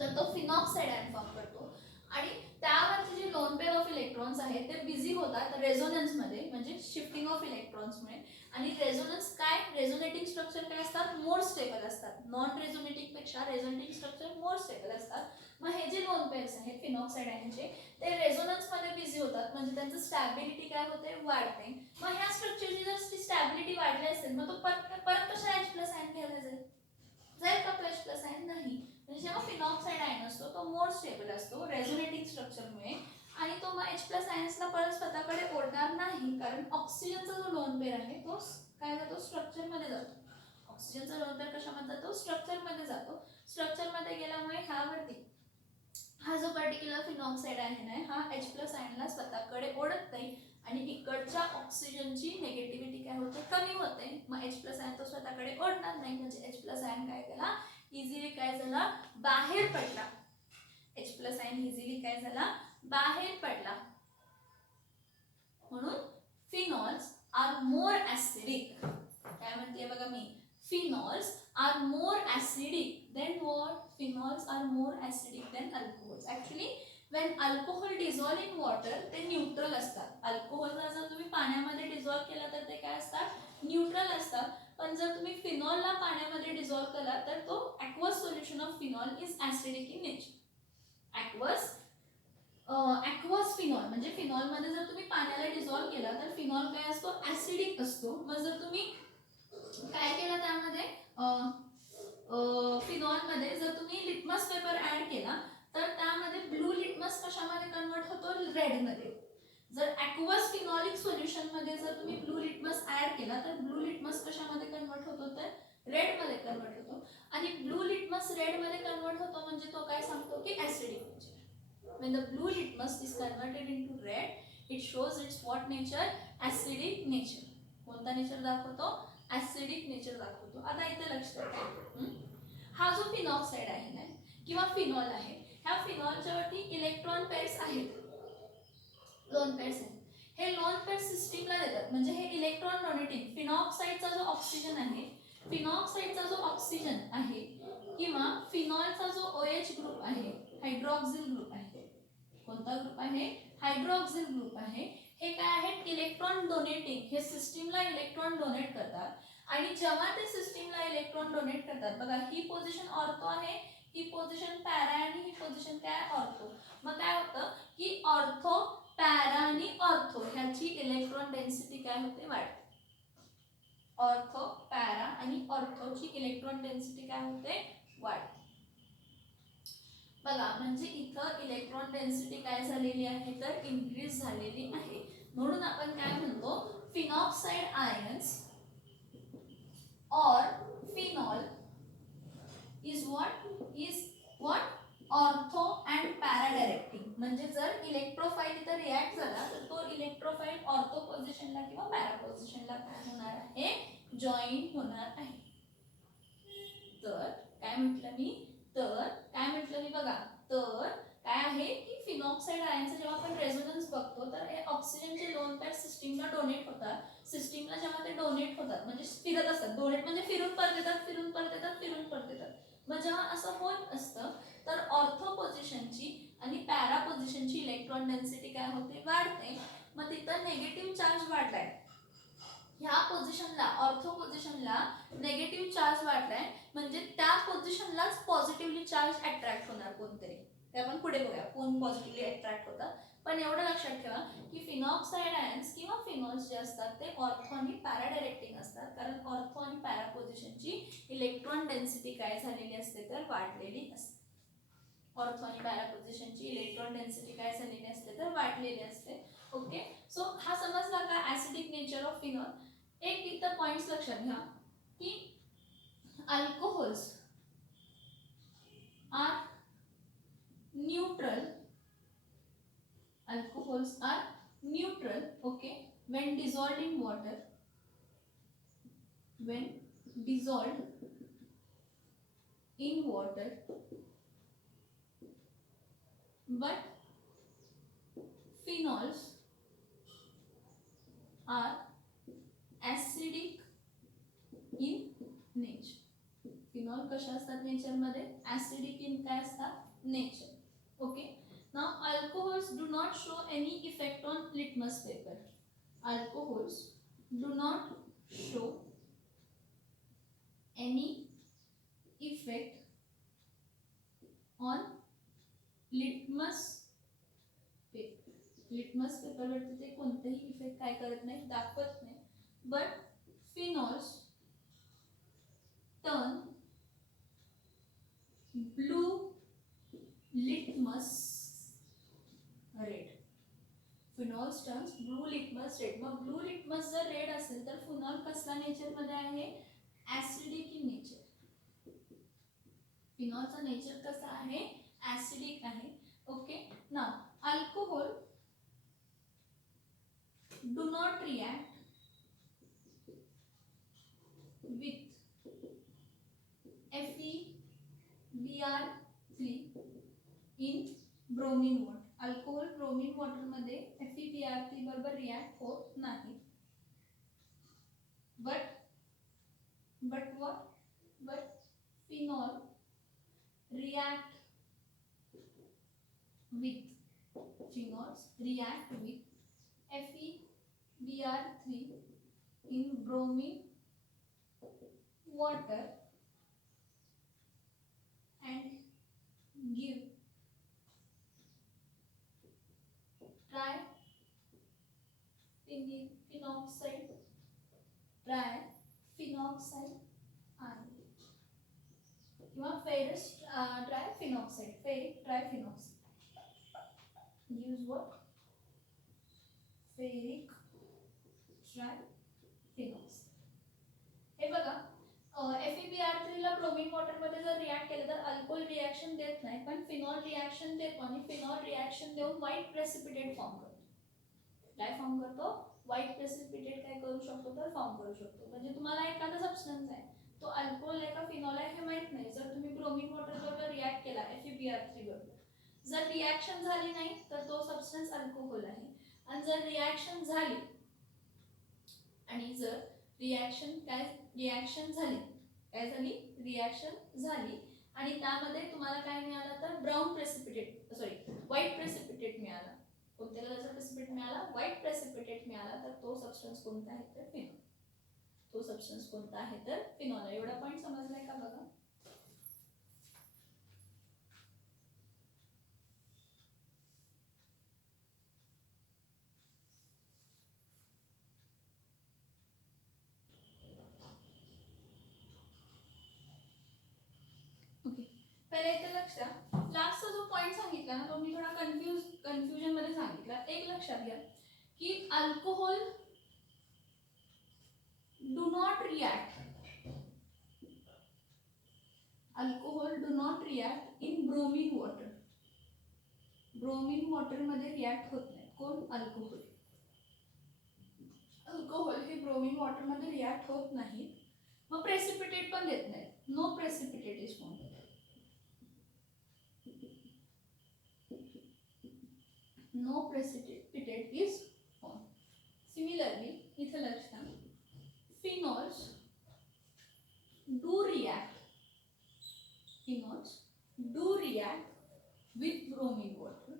तर तो फिनॉक्साइड आयन फॉर्म करतो, आणि त्यावरचे जे लोन पेअर ऑफ इलेक्ट्रॉन्स आहेत ते बिझी होतात रेझोनन्स मध्ये, म्हणजे शिफ्टिंग ऑफ इलेक्ट्रॉन्समुळे. आणि रेझोनन्स काय, रेझोनेटिंग स्ट्रक्चर काय असतात, मोर स्टेबल असतात, नॉन रेझोनेटिंग पेक्षा रेझोनेटिंग स्ट्रक्चर मोर स्टेबल असतात. मग हे जे लोन पेअर्स आहेत फिनॉक्साइड आयनचे ते रेझोनन्स मध्ये बिझी होतात, म्हणजे त्यांचं स्टॅबिलिटी काय होते, वाढते. मग ह्या स्ट्रक्चरची जर स्टॅबिलिटी वाढली असेल मग तो परत कशा H+ आयन घ्यायला जाईल का तो H+ आयन, नाही. म्हणजे जेव्हा फिनॉक्साइड आयन असतो तो मोर स्टेबल असतो रेझोनेटिंग स्ट्रक्चरमुळे, आणि तो मग H+ आयन्सला परत स्वतःकडे ओढणार नाही, कारण ऑक्सिजनचा जो लोन पेअर आहे तो काय जातो, स्ट्रक्चर मध्ये जातो. ऑक्सिजनचा लोन पेअर कशामध्ये जातो, स्ट्रक्चर मध्ये जातो. स्ट्रक्चर मध्ये गेल्यामुळे ह्यावरती हा जो पर्टिक्युलर फिनॉक्साइड आयन आहे हा H+ आयनला स्वतःकडे ओढत नाही, आणि इकडच्या ऑक्सिजनची नेगेटिव्हिटी काय होते, कमी होते. मग H+ आयन तो स्वतःकडे ओढणार नाही, म्हणजे H+ आयन काय केला, इझिली काय झाला, बाहेर पडला. H+ आयन इझिली काय झाला, बाहेर पडला. म्हणून फिनॉल्स आर मोर ऍसिडिक. काय म्हणते बघा मी, phenols are more acidic than what, phenols are more acidic than alcohols. Actually when alcohol dissolve in water ते न्यूट्रल असतात. अल्कोहोल जर तुम्ही पाण्यामध्ये डिझॉल्व केला तर ते काय असतात, न्यूट्रल असतात. पण जर तुम्ही फिनॉलला पाण्यामध्ये डिझॉल्व केला तर तो aqueous solution of phenol is acidic in nature. Aqueous phenol म्हणजे फिनॉल मध्ये जर तुम्ही पाण्याला डिझॉल्व केला तर फिनॉल काय असतो, ऍसिडिक असतो. मग जर तुम्ही काय केलं त्यामध्ये फिनॉलमध्ये जर तुम्ही लिटमस पेपर ऍड केला तर त्यामध्ये ब्लू लिटमस कशामध्ये कन्वर्ट होतो, रेडमध्ये. जर ॲक्वस फिनॉलिक सोल्युशनमध्ये जर तुम्ही ब्लू लिटमस ऍड केला तर ब्लू लिटमस कशामध्ये कन्वर्ट होतो, तर रेडमध्ये कन्वर्ट होतो. आणि ब्लू लिटमस रेडमध्ये कन्वर्ट होतो म्हणजे तो काय सांगतो की acidic nature. When the blue litmus is converted into red, it shows its what nature, acidic nature. कोणता नेचर दाखवतो, ऍसिडिक नेचर दाखवतो. आता इथे लक्षात ठेवा, हा जो फिनॉक्साइड आहे ना किंवा फिनॉल आहे, ह्या फिनॉलच्या वरती इलेक्ट्रॉन पेअर्स आहेत, लोन पेअर्स आहेत. हे लोन पेअर्स सिस्टीमला देतात, म्हणजे हे इलेक्ट्रॉन डोनेटिंग फिनॉक्साइडचा जो ऑक्सिजन आहे, फिनॉक्साइडचा जो ऑक्सिजन आहे किंवा फिनॉलचा जो OH ग्रुप आहे, हायड्रॉक्सिल ग्रुप आहे. कोणता ग्रुप आहे, हायड्रॉक्सिल ग्रुप आहे. हे काय आहेत, इलेक्ट्रॉन डोनेटिंग. हे सिस्टीमला इलेक्ट्रॉन डोनेट करतात. आणि जेव्हा ते सिस्टीमला इलेक्ट्रॉन डोनेट करतात, बघा ही पोझिशन ऑर्थो आहे, ही पोझिशन पॅरा आणि ही पोझिशन काय ऑर्थो. मग काय होतं की ऑर्थो, पॅरा आणि ऑर्थो ह्याची इलेक्ट्रॉन डेन्सिटी काय होते, वाढते. ऑर्थो, पॅरा आणि ऑर्थोची इलेक्ट्रॉन डेन्सिटी काय होते, वाढते. बघा म्हणजे इथं इलेक्ट्रॉन डेन्सिटी काय झालेली आहे, तर इन्क्रीज झालेली आहे. म्हणून आपण काय म्हणतो, फिनॉक्साइड आयन्स और phenol is what ortho and para directing. म्हणजे जर इलेक्ट्रोफाइल इथं रिॲक्ट झाला तर तो इलेक्ट्रोफाइल ऑर्थो पोझिशनला किंवा पॅरा पोझिशनला काय होणार आहे, जॉईन होणार आहे. तर काय म्हटलं मी, बघा, तर काय आहे की फिनॉक्साइड आयनचं जेव्हा आपण रेझोनन्स बघतो तर हे ऑक्सिजनचे लोन पेअर सिस्टीमला डोनेट होतात. सिस्टीमला जेव्हा ते डोनेट होतात म्हणजे फिरत असतात, डोनेट म्हणजे फिरून परत येतात, फिरून परत येतात, फिरून परत येतात. मग जेव्हा असं होत असतं तर ऑर्थो पोझिशनची आणि पॅरा पोझिशनची इलेक्ट्रॉन डेन्सिटी काय होते, वाढते. मग तिथं नेगेटिव्ह चार्ज वाढलाय, ह्या पोझिशनला ऑर्थो पोझिशनला नेगेटिव्ह चार्ज वाढलाय, म्हणजे त्या पोझिशनलाच पॉझिटिव्हली चार्ज अट्रॅक्ट होणार कोणतरी. ते आपण पुढे बघूया कोण पॉझिटिव्हली अट्रॅक्ट होतात. पण एवढं लक्षात ठेवा की फिनॉक्साइड आयन्स किंवा फिनॉल्स जे असतात ते ऑर्थो आणि पॅरा डायरेक्टिंग असतात, कारण ऑर्थो आणि पॅरा पोझिशनची इलेक्ट्रॉन डेन्सिटी काय झालेली असते, तर वाढलेली असते. ऑर्थो आणि पॅरा पोझिशनची इलेक्ट्रॉन डेन्सिटी काय झालेली असते, तर वाढलेली असते. ओके, सो हा समजला का ऍसिडिक नेचर ऑफ फिनॉल. एक इथं पॉइंट्स लक्षात घ्या की alcohols are neutral, alcohols are neutral, okay, when dissolved in water, when dissolved in water, but phenols are acidic in nature. Phenol कशा असतात नेचर मध्ये, ऍसिडिक इन काय असतात, nature. Okay, now alcohols do not show any effect on litmus paper. Alcohols do not show any effect on litmus paper. litmus paper वरती ते कोणतेही effect काय करत नाही, दाखवत नाही. but phenols turn blue litmus red. Phenols turns blue litmus red. मग blue litmus जर रेड असेल तर फिनॉल कसला नेचर मध्ये आहे, ऍसिडिक इन नेचर. फिनॉलचा नेचर कसा आहे, ऍसिडिक आहे. Okay, now alcohol do not react with FeBr3 in bromine water. Alcohol bromine water मध्ये FeBr3 बरोबर रिॲक्ट होत नाही. but phenol react with FeBr3 in bromine water and give triphenoxide ion. trifenoxide, ferric trifenoxide. Use what? Ferric trifenoxide. हे बघा FeBr3 ला bromine water मध्ये जर react केलं तर अल्कोहोल रिॲक्शन देत नाही, पण फिनॉल रिॲक्शन देतो आणि फिनॉल रिॲक्शन देऊन व्हाईट प्रेसिपिटेट फॉर्म करतो. काय फॉर्म करतो? व्हाईट प्रेसिपिटेट काय करू शकतो तर फॉर्म करू शकतो. म्हणजे तुम्हाला एखादा सबस्टन्स आहे तो अल्कोहोल आहे का फिनॉल आहे हे माहित नाही, जर तुम्ही ब्रोमीन वॉटर बरोबर रिॲक्ट केला FeBr3 बरोबर, जर रिॲक्शन झाली नाही तर तो सबस्टन्स अल्कोहोल आहे. आणि जर रिॲक्शन झाली आणि जर रिॲक्शन झाली आणि त्यामध्ये तुम्हाला काय मिळालं तर ब्राऊन प्रेसिपिटेट व्हाईट प्रेसिपिटेट मिळाला. कोणत्या कलरचा प्रेसिपिटेट मिळाला? व्हाईट प्रेसिपिटेट मिळाला. तर तो सबस्टन्स कोणता आहे तर फिनॉल. तो सबस्टन्स कोणता आहे तर फिनॉल. एवढा पॉइंट समजलाय का बघा. ओके, पहिले इथे लक्षात लास्टचा जो पॉइंट सांगितला ना तो मी थोडा कन्फ्युजन मध्ये सांगितला. एक लक्षात घ्या की alcohol do not react in bromine water. Bromine water मध्ये रिॲक्ट होत नाही. कोण? अल्कोहोल हे ब्रोमीन वॉटर मध्ये रिॲक्ट होत नाही. मग प्रेसिपिटेट पण देत नाही. No precipitate is form. No precipitate is formed. Similarly, इथे लक्ष द्या, phenols do react with bromine water.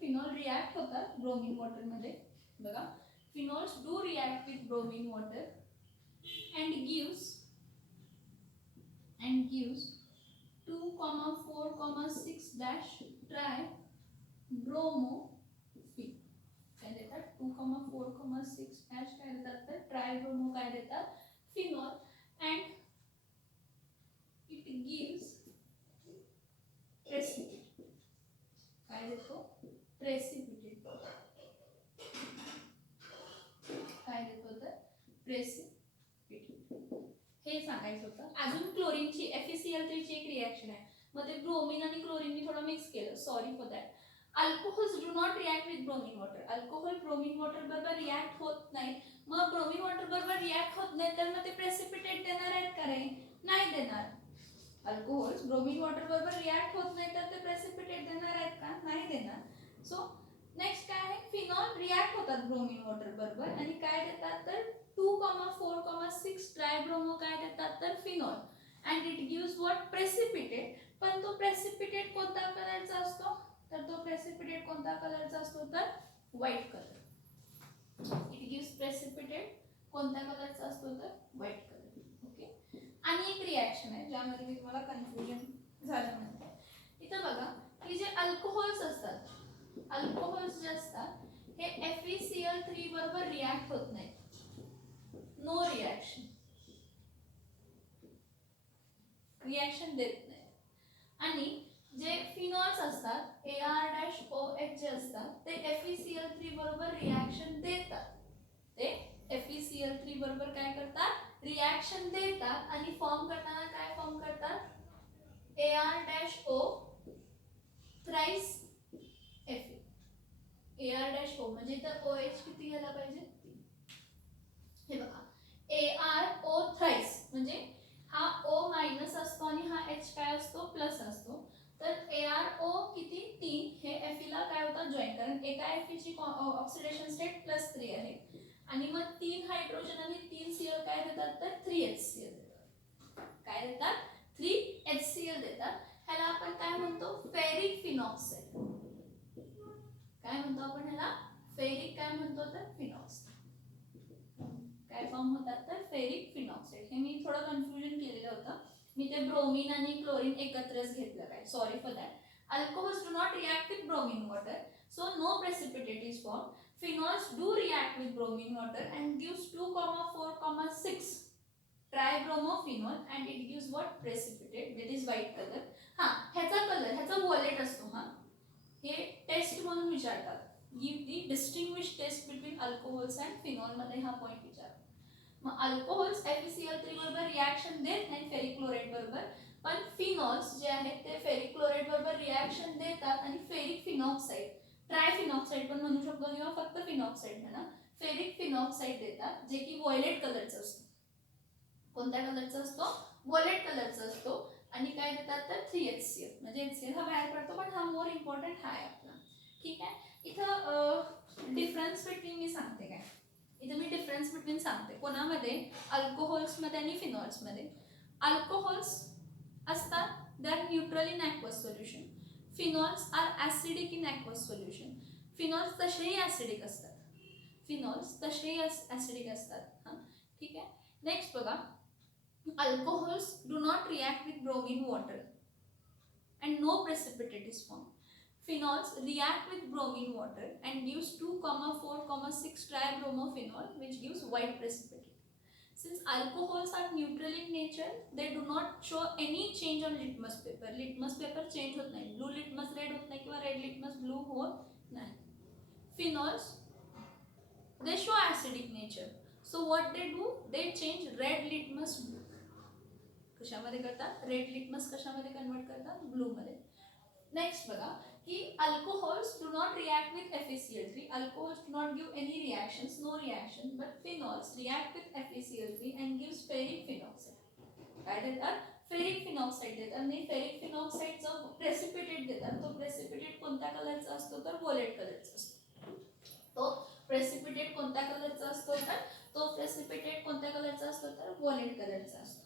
Phenol react होतात bromine water मध्ये. बघा, phenols do react with bromine water and gives 2,4,6 dash ट्रायब्रोमोफिन काय देतात? 2,4,6 dash काय देतात तर ट्रायब्रोमो काय देतात? Phenol. And it gives precipitate. काय देतो? प्रेसिपिटेट. काय देतो तर प्रेसिपिटेट. हे सांगायचं होतं. अजून क्लोरीनची FeCl3 ची एक रिॲक्शन आहे. मग ते ब्रोमीन आणि क्लोरीननी थोडं मिक्स केलं. Sorry for that. Alcohols do not react with bromine water. Alcohol bromine water बरोबर रिॲक्ट होत नाही. मग ब्रोमीन वॉटर बरोबर रिॲक्ट होत नाही तर मग ते प्रेसिपिटेट देणार आहेत का रे? नाही देणार. अल्कोहोल्स ब्रोमीन वॉटर बरोबर रिॲक्ट होत नाही तर ते प्रेसिपिटेट देणार आहेत का? नाही देणार. सो नेक्स्ट काय आहे? फिनॉल रिॲक्ट होतात ब्रोमीन वॉटर बरोबर आणि काय देतात तर 2,4,6 ट्रायब्रोमो काय देतात तर phenol. And it gives what? Precipitate. पण तो प्रेसिपिटेट कोणत्या कलरचा असतो तर तो प्रेसिपिटेट कोणत्या कलरचा असतो तर white colour. It gives precipitate कोणत्या कलरचा असतो तर व्हाईट कलर. ओके. आणि एक रिॲक्शन आहे ज्यामध्ये मी तुम्हाला कन्फ्युजन झालं म्हणते. इथं बघा की जे अल्कोहोल्स असतात, अल्कोहोल्स जे असतात हे FeCl3 बरोबर रिॲक्ट होत नाही. नो रिॲक्शन देत नाही. आणि जे फिनॉल्स असतात AR-OH जे असतात ते FeCl3 बरोबर रिॲक्शन देतात. ते FeCl3 बरोबर काय करतात? रिॲक्शन देतात आणि फॉर्म करताना काय फॉर्म करतात? AR-O thrice Fe. AR-O म्हणजे इथं OH किती घ्यायला पाहिजे? हे बघा, AR-O थ्राइस म्हणजे हा O मायनस असतो आणि हा H काय असतो? प्लस असतो. तर AR-O किती? 3. हे Fe ला काय होतं? जॉईन. कारण एका Fe ची ऑक्सिडेशन स्टेट +3 आहे आणि मग 3 हायड्रोजन आणि 3 Cl काय देतात तर 3HCl देतात. काय देतात? 3HCl देतात. ह्याला आपण काय म्हणतो? Ferric phenoxide. काय म्हणतो आपण ह्याला? फेरिक काय म्हणतो तर फिनॉक्साइड. काय फॉर्म होतात तर फेरिक फिनॉक्साइड. हे मी थोडं कन्फ्युजन केलेलं होतं. मी ते ब्रोमीन आणि क्लोरीन एकत्रच घेतलं काय. Sorry for that. Alcohols do not react with bromine water, so no precipitate is formed. Phenols do react with bromine water and gives 2,4,6 tribromophenol and it gives what precipitate that is white colour. ह्याचा colour ह्याचा violet असतो. हे test म्हणून विचारतात. Give the distinguish test between alcohols and phenol मध्ये हा point विचारतात. मग अल्कोहोल्स FeCl3 बरोबर रिॲक्शन देत नाही फेरिक क्लोराईड बरोबर, पण फिनॉल्स जे आहेत ते फेरिक क्लोराईड बरोबर रिॲक्शन देतात आणि फेरिक फिनॉक्साईड, ट्रायफिनॉक्साईड पण म्हणू शकतो किंवा फक्त फिनॉक्साईड म्हणा, फेरिक फिनॉक्साईड देतात जे की व्हायलेट कलरचा असतो. कोणत्या कलरचा असतो? व्हायलेट कलरचा असतो. आणि काय देतात तर 3HCl, म्हणजे HCl हा बाहेर पडतो पण हा मोर इम्पॉर्टंट हा आहे आपला. ठीक आहे. इथं डिफरन्स बिटवीन मी सांगते काय, इथं मी डिफरन्स बिटवीन सांगते कोणामध्ये, अल्कोहोल्समध्ये आणि फिनॉल्समध्ये. अल्कोहोल्स असतात they are neutral in aqueous solution, phenols are acidic in aqueous solution. Phenols तसेही ॲसिडिक असतात, फिनॉल्स तसेही ॲसिडिक असतात. हां ठीक आहे. नेक्स्ट बघा, alcohols do not react with bromine water and no precipitate is formed. Phenols react with bromine water and gives 2,4,6 tribromophenol which gives white precipitate. Since alcohols are neutral in nature, they do not show any change on litmus paper. Litmus paper change होत नाही, blue litmus red होत नाही किंवा red litmus blue होत नाही. Phenols they show acidic nature. So what they do, they change red litmus blue. कशामध्ये करतात? Red litmus कशामध्ये कन्वर्ट करतात? ब्लू मध्ये. नेक्स्ट बघा की alcohols do not react with FeCl3. Alcohols do not give any reactions, no reaction, but phenols react with FeCl3 and gives ferric phenoxide. काय देतात? Ferric फिनॉक्साईड देतात. आणि फेरिक फिनॉक्साईडचा प्रेसिपिटेट देतात. तो प्रेसिपिटेट कोणत्या कलरचा असतो तर व्हायलेट कलरचा असतो. तो प्रेसिपिटेट कोणत्या कलरचा असतो तर तो प्रेसिपिटेट कोणत्या कलरचा असतो तर व्हायलेट कलरचा असतो.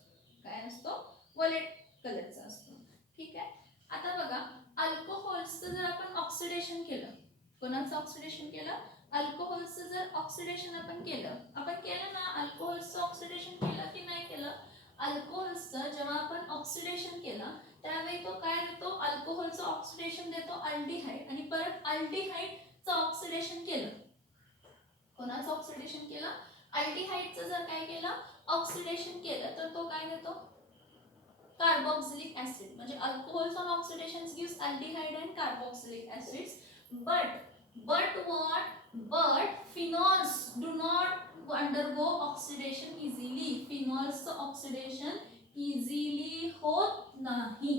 काय असतो? व्हायलेट कलरचा असतो. ठीक आहे. आता बघा अल्कोहोल्सचं जर आपण ऑक्सिडेशन केलं, कोणाचं ऑक्सिडेशन केलं? अल्कोहोल्सचं जर ऑक्सिडेशन आपण केलं ना, अल्कोहोल्सचं ऑक्सिडेशन केलं की नाही केलं? अल्कोहोल्सचं जेव्हा आपण ऑक्सिडेशन केलं त्यावेळी तो काय देतो? अल्कोहोलचं ऑक्सिडेशन देतो अल्डिहाइड, आणि परत अल्डिहाइडचं ऑक्सिडेशन केलं. कोणाचं ऑक्सिडेशन केलं? अल्डिहाइडचं जर काय केलं? ऑक्सिडेशन केलं तर तो काय देतो? Carboxylic acid. म्हणजे alcohols on oxidation gives aldehyde and carboxylic acids. but phenols do not undergo oxidation easily. फिनॉल्सचं ऑक्सिडेशन इझिली होत नाही.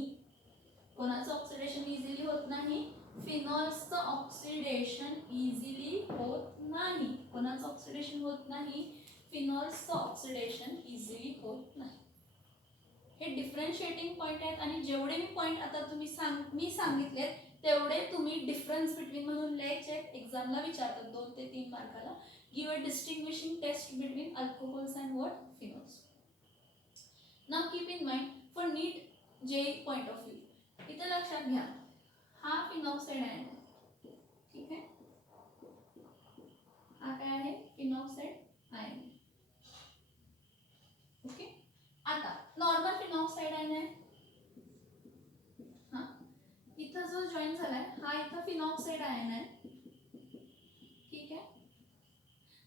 कोणाचं ऑक्सिडेशन इझिली होत नाही? फिनॉल्सचं ऑक्सिडेशन इझिली होत नाही. कोणाचं ऑक्सिडेशन होत नाही? फिनॉल्सचं ऑक्सिडेशन इझिली होत नाही. हे डिफरन्शिएटिंग पॉईंट आहेत आणि जेवढे मी पॉईंट आता मी सांगितलेत तेवढे तुम्ही डिफरन्स बिटवीन म्हणून लिहायचे आहेत. एक्झामला विचारतात 2 ते 3 मार्काला. Give a distinguishing test between alcohols and what? Phenols. Now keep in mind for NEET JEE point of view, इथे लक्षात घ्या हा फिनॉक्साइड आहे. ठीक आहे. हा काय आहे? Phenoxide ion. ओके. आता नॉर्मल फिनॉक्साइड आयन आहे. इथं जो जॉईन झालाय हा इथं फिनॉक्साइड आयन आहे. ठीक आहे.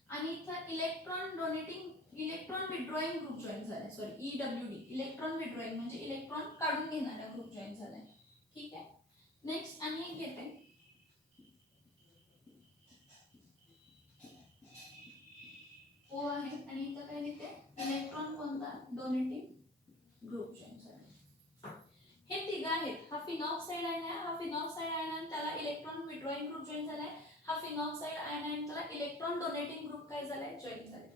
आणि इथं इलेक्ट्रॉन विड्रॉइंग ग्रुप जॉईन झालाय. सॉरी EWD, इलेक्ट्रॉन विड्रॉइंग म्हणजे इलेक्ट्रॉन काढून घेणारा ग्रुप जॉईन झालाय. ठीक आहे. नेक्स्ट आणि एक घेते O आहे आणि इथं काय लिहिते? इलेक्ट्रॉन कोणता? डोनेटिंग ग्रुप जॉईन झालाय. हे तिघ आहेत. हा फिनॉक्साइड आयन आहे, हा फिनॉक्साइड आयन आहे, त्याला इलेक्ट्रॉन विड्रॉइंग ग्रुप जॉईन झालाय. हा फिनॉक्साइड आयन आहे, त्याला इलेक्ट्रॉन डोनेटिंग ग्रुप काय झालाय? जॉईन झालाय.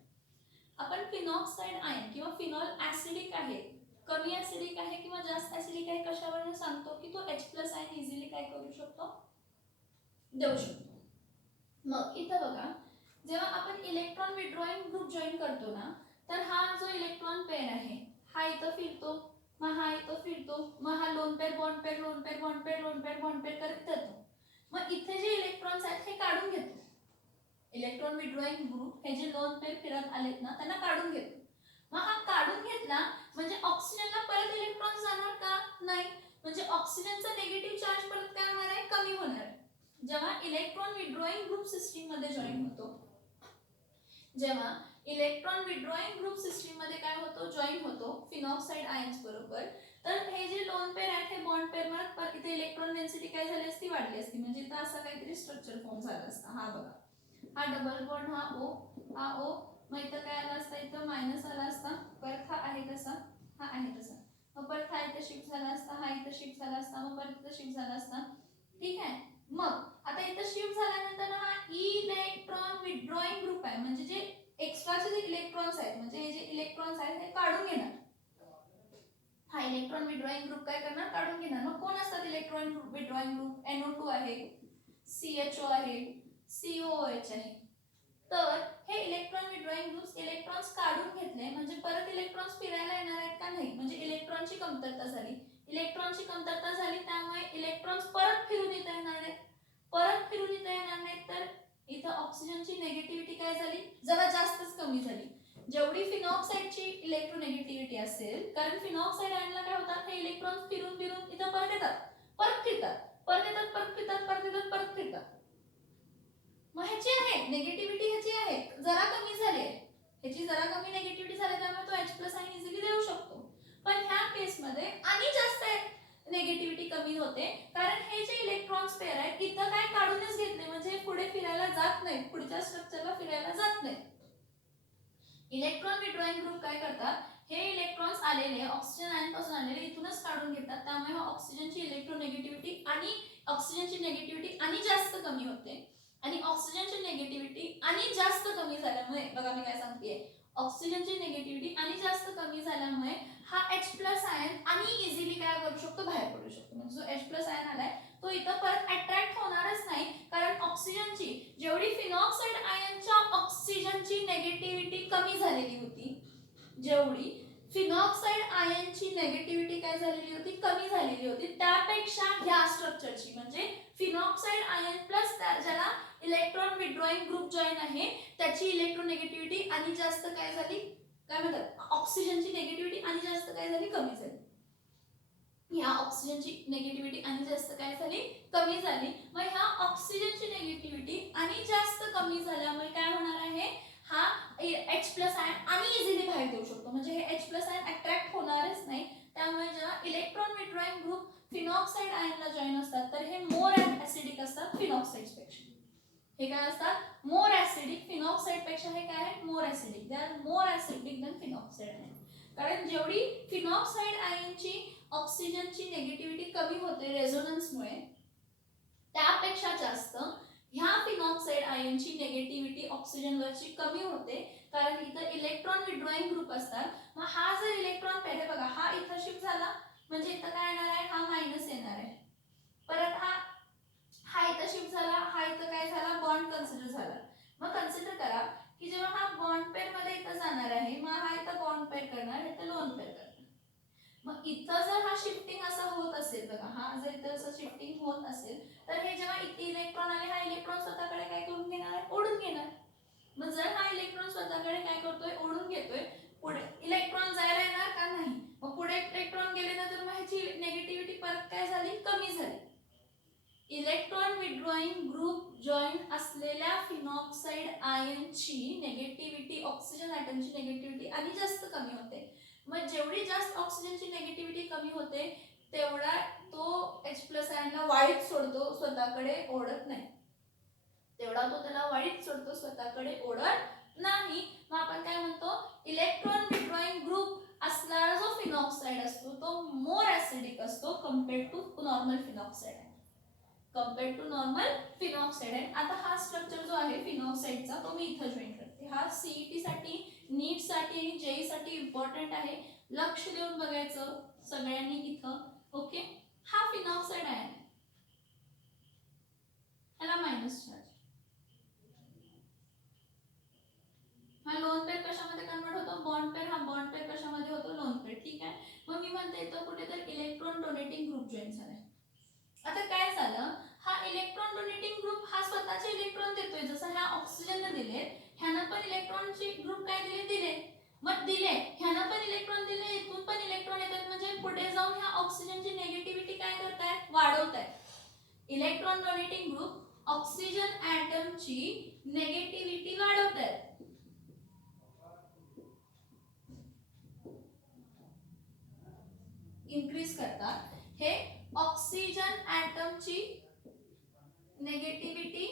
आपण फिनॉक्साइड आयन किंवा फिनॉल ऍसिडिक आहे, कमी ऍसिडिक आहे किंवा जास्त ऍसिडिक आहे कशावरून सांगतो की तो H+ आयन इझिली काय करू शकतो? देऊ शकतो. मग इथं बघा जेव्हा आपण इलेक्ट्रॉन विड्रॉइंग ग्रुप जॉईन करतो ना, तर हा जो इलेक्ट्रॉन पेअर आहे हा इथं फिरतो, मग हा इथं फिरतो, मग हा lone pair bond pair lone pair bond pair lone pair bond pair करत जातो. मग इथे जे इलेक्ट्रॉन्स आहेत हे काढून घेतो. इलेक्ट्रॉन विड्रॉइंग ग्रुप हे जे लोन पेअर फिरत आलेत ना त्यांना काढून घेतो. मग हा काढून घेतला म्हणजे ऑक्सिजनला परत इलेक्ट्रॉन जाणार का? नाही. म्हणजे ऑक्सिजनचा निगेटिव्ह चार्ज परत काय होणार आहे? कमी होणार. जेव्हा इलेक्ट्रॉन विड्रॉइंग ग्रुप सिस्टीम मध्ये जॉईन होतो, जेव्हा इलेक्ट्रॉन विड्रॉइंग ग्रुप सिस्टीम मध्ये काय होतो, जॉईन होतो फिनॉक्साइड आयन्स बरोबर. तर हे जे लोन पेअर आहेत हे बॉन्ड पेअर म्हणत इथे इलेक्ट्रॉन डेन्सिटी काय झाली असती, वाढली असती. म्हणजे इथं असा काहीतरी स्ट्रक्चर फॉर्म झाला असता. हा बघा, हा डबल बॉन्ड, हा ओ, मग इथं काय आला असता, इथं मायनस आला असता. परत हा आहे तसा, हा आहे तसा. मग परत हा इथं शिफ्ट झाला असता, हा इथं शिफ्ट झाला असता, मग परत इथं शिफ्ट झाला असता. ठीक आहे. मग आता इथं शिफ्ट झाल्यानंतर हा इलेक्ट्रॉन विड्रॉइंग ग्रुप आहे. म्हणजे जे एक्स्ट्राचे जे इलेक्ट्रॉन्स आहेत, म्हणजे हे जे इलेक्ट्रॉन्स आहेत हे काढून घेणार. हा इलेक्ट्रॉन विड्रॉइंग ग्रुप काय करणार, काढून घेणार. मग कोण असतात इलेक्ट्रॉन विड्रॉइंग ग्रुप, NO2 आहे, CHO आहे, COOH आहे. तर हे इलेक्ट्रॉन विड्रॉइंग ग्रुप्स इलेक्ट्रॉन्स काढून घेतले म्हणजे परत इलेक्ट्रॉन्स फिरायला येणार आहेत का, नाही. म्हणजे इलेक्ट्रॉनची कमतरता झाली, त्यामुळे इलेक्ट्रॉन्स परत फिरून येता येणार नाहीत. तर इथं ऑक्सिजनची नेगेटिव्हिटी काय झाली, जरा जास्तच कमी झाली. जेवढी फिनॉक्साइडची इलेक्ट्रोनेगेटिव्हिटी असेल, कारण फिनॉक्साइड आयनला काय होतात, हे इलेक्ट्रॉन्स फिरून इथं परत येतात, परत फिरतात. मग ह्याची आहे नेगेटिव्हिटी, ह्याची आहे जरा कमी झाली आहे, ह्याची जरा कमी नेगेटिव्हिटी झाली, त्यामुळे तो H+ आयन इझिली देऊ शकतो. पण ह्या केस मध्ये आणि जास्त नेगेटिव्हिटी कमी होते, कारण हे जे इलेक्ट्रॉन्स पेअर आहेत इथं काय काढूनच घेतले, म्हणजे पुढे फिरायला जात नाही, पुढच्या स्ट्रक्चरला फिरायला जात नाही. इलेक्ट्रॉन विड्रॉइंग ग्रुप काय करतात, हे इलेक्ट्रॉन्स आलेले ऑक्सिजन आयन पासून आलेले इथूनच काढून घेतात. त्यामुळे ऑक्सिजनची इलेक्ट्रोनेगेटिव्हिटी आणि जास्त कमी होते. आणि ऑक्सिजनची निगेटिव्हिटी आणि जास्त कमी झाल्यामुळे, बघा मी काय सांगतेय, ऑक्सिजनची निगेटिव्हिटी आणि जास्त कमी झाल्यामुळे हा H+ आयन आणि इझिली काय करू शकतो, बाहेर पडू शकतो. म्हणजे जो H+ आयन आलाय तो इथं परत अट्रॅक्ट होणारच नाही, कारण ऑक्सिजनची जेवढी फिनॉक्साइड आयनच्या ऑक्सिजनची नेगेटिव्हिटी कमी झालेली होती, जेवढी फिनॉक्साइड आयनची नेगेटिव्हिटी काय झालेली होती, कमी झालेली होती, त्यापेक्षा ह्या स्ट्रक्चरची म्हणजे फिनॉक्साइड आयन प्लस ज्याला इलेक्ट्रॉन विड्रॉइंग ग्रुप जॉईन आहे त्याची इलेक्ट्रोनेगेटिव्हिटी आणि जास्त काय झाली, काय म्हणतात, ऑक्सिजनची नेगेटिव्हिटी आणि जास्त काय झाली, कमी झाली. ह्या ऑक्सिजनची नेगेटिव्हिटी आणि जास्त काय झाली, कमी झाली. मग ह्या ऑक्सिजनची नेगेटिव्हिटी आणि जास्त कमी झाल्यामुळे काय होणार आहे, हा H+ आयन आणि इझिली बाहेर देऊ शकतो. म्हणजे हे H+ आयन अट्रॅक्ट होणारच नाही. त्यामुळे जेव्हा इलेक्ट्रॉन विड्रॉइंग ग्रुप फिनॉक्साइड आयनला जॉईन असतात तर हे मोर ऍसिडिक असतात फिनॉक्साइड्स पेक्षा. हे काय असतात, मोर ऍसिडिक. फिनॉक्साइड पेक्षा हे काय आहे, more acidic. They are more acidic than phenoxide ion. कारण जेवढी फिनॉक्साइड आयनची ऑक्सिजनची नेगेटिव्हिटी कमी होते रेझोनन्समुळे, त्यापेक्षा जास्त ह्या फिनॉक्साइड आयनची नेगेटिव्हिटी ऑक्सिजनवरची कमी होते, कारण इथं इलेक्ट्रॉन विड्रॉइंग ग्रुप असतात. मग हा जर इलेक्ट्रॉन पेअर आहे बघा, हा इथं शिफ्ट झाला म्हणजे इथं काय येणार आहे, हा मायनस येणार आहे. परत हा इथं शिफ्ट झाला, हा इथं काय झाला, बॉन्ड कन्सिडर झाला. मग कन्सिडर करा की जेव्हा हा बॉन्ड पेअर मध्ये इथं जाणार आहे, मग हा इथं बॉन्ड पेअर करणार, इथं लोन पेअर करणार. मग इथं जर हा शिफ्टिंग असं होत असेल बघा, हा जर इथं असं शिफ्टिंग होत असेल तर हे जेव्हा इथे इलेक्ट्रॉन आले, हा इलेक्ट्रॉन स्वतःकडे काय करून घेणार आहे, ओढून घेणार. मग जर हा इलेक्ट्रॉन स्वतःकडे काय करतोय, ओढून घेतोय, पुढे इलेक्ट्रॉन जायला येणार का, नाही. मग पुढे इलेक्ट्रॉन गेले तर मग ह्याची नेगेटिव्हिटी परत काय झाली, कमी झाली. इलेक्ट्रॉन विड्रॉइंग ग्रुप जॉईन असलेल्या फिनॉक्साइड आयनची नेगेटिव्हिटी ऑक्सिजन ॲटमची नेगेटिव्हिटी आणि जास्त कमी होते. मग जेवढी जास्त ऑक्सिजनची नेगेटिव्हिटी कमी होते तेवढा तो H+ आयनला वाईट सोडतो, स्वतःकडे ओढत नाही. तेवढा तो त्याला वाईट सोडतो, स्वतःकडे ओढत नाही. मग आपण काय म्हणतो, इलेक्ट्रॉन विड्रॉइंग ग्रुप असणारा जो फिनॉक्साइड असतो तो मोर ऍसिडिक असतो कंपेअर्ड टू नॉर्मल फिनॉक्साइड. आता हा स्ट्रक्चर जो आहे फिनॉक्साइडचा तो मी इथं जॉईन करते. हा CET साठी, नीट साठी आणि JEE साठी इम्पॉर्टंट आहे. लक्ष देऊन बघायचं सगळ्यांनी इथं. ओके, हा फिनॉक्साइड आहे, ह्याला मायनस चार्ज. हा लोन पेअर कशामध्ये कन्वर्ट होतो, बॉन्ड पेअर. हा बॉन्ड पेअर कशामध्ये होतो, लोन पेअर. ठीक आहे. मग मी म्हणते इथं कुठेतरी इलेक्ट्रॉन डोनेटिंग ग्रुप जॉईन झालाय. आता काय झालं, हा इलेक्ट्रॉन डोनेटिंग ग्रुप हा स्वतःचे इलेक्ट्रॉन देतोय, जसं ह्या ऑक्सिजनने दिले, ह्यानं पण इलेक्ट्रॉनचे ग्रुप काय दिले. मग दिले, ह्यानं पण इलेक्ट्रॉन दिले, इथून पण इलेक्ट्रॉन येतात, म्हणजे पुढे जाऊन ह्या ऑक्सिजनची नेगेटिव्हिटी काय करतायत, वाढवतायत. इलेक्ट्रॉन डोनेटिंग ग्रुप ऑक्सिजन ॲटमची नेगेटिव्हिटी वाढवतायत. इन्क्रीज करतात, हे ऑक्सिजन ॲटमची नेगेटिव्हिटी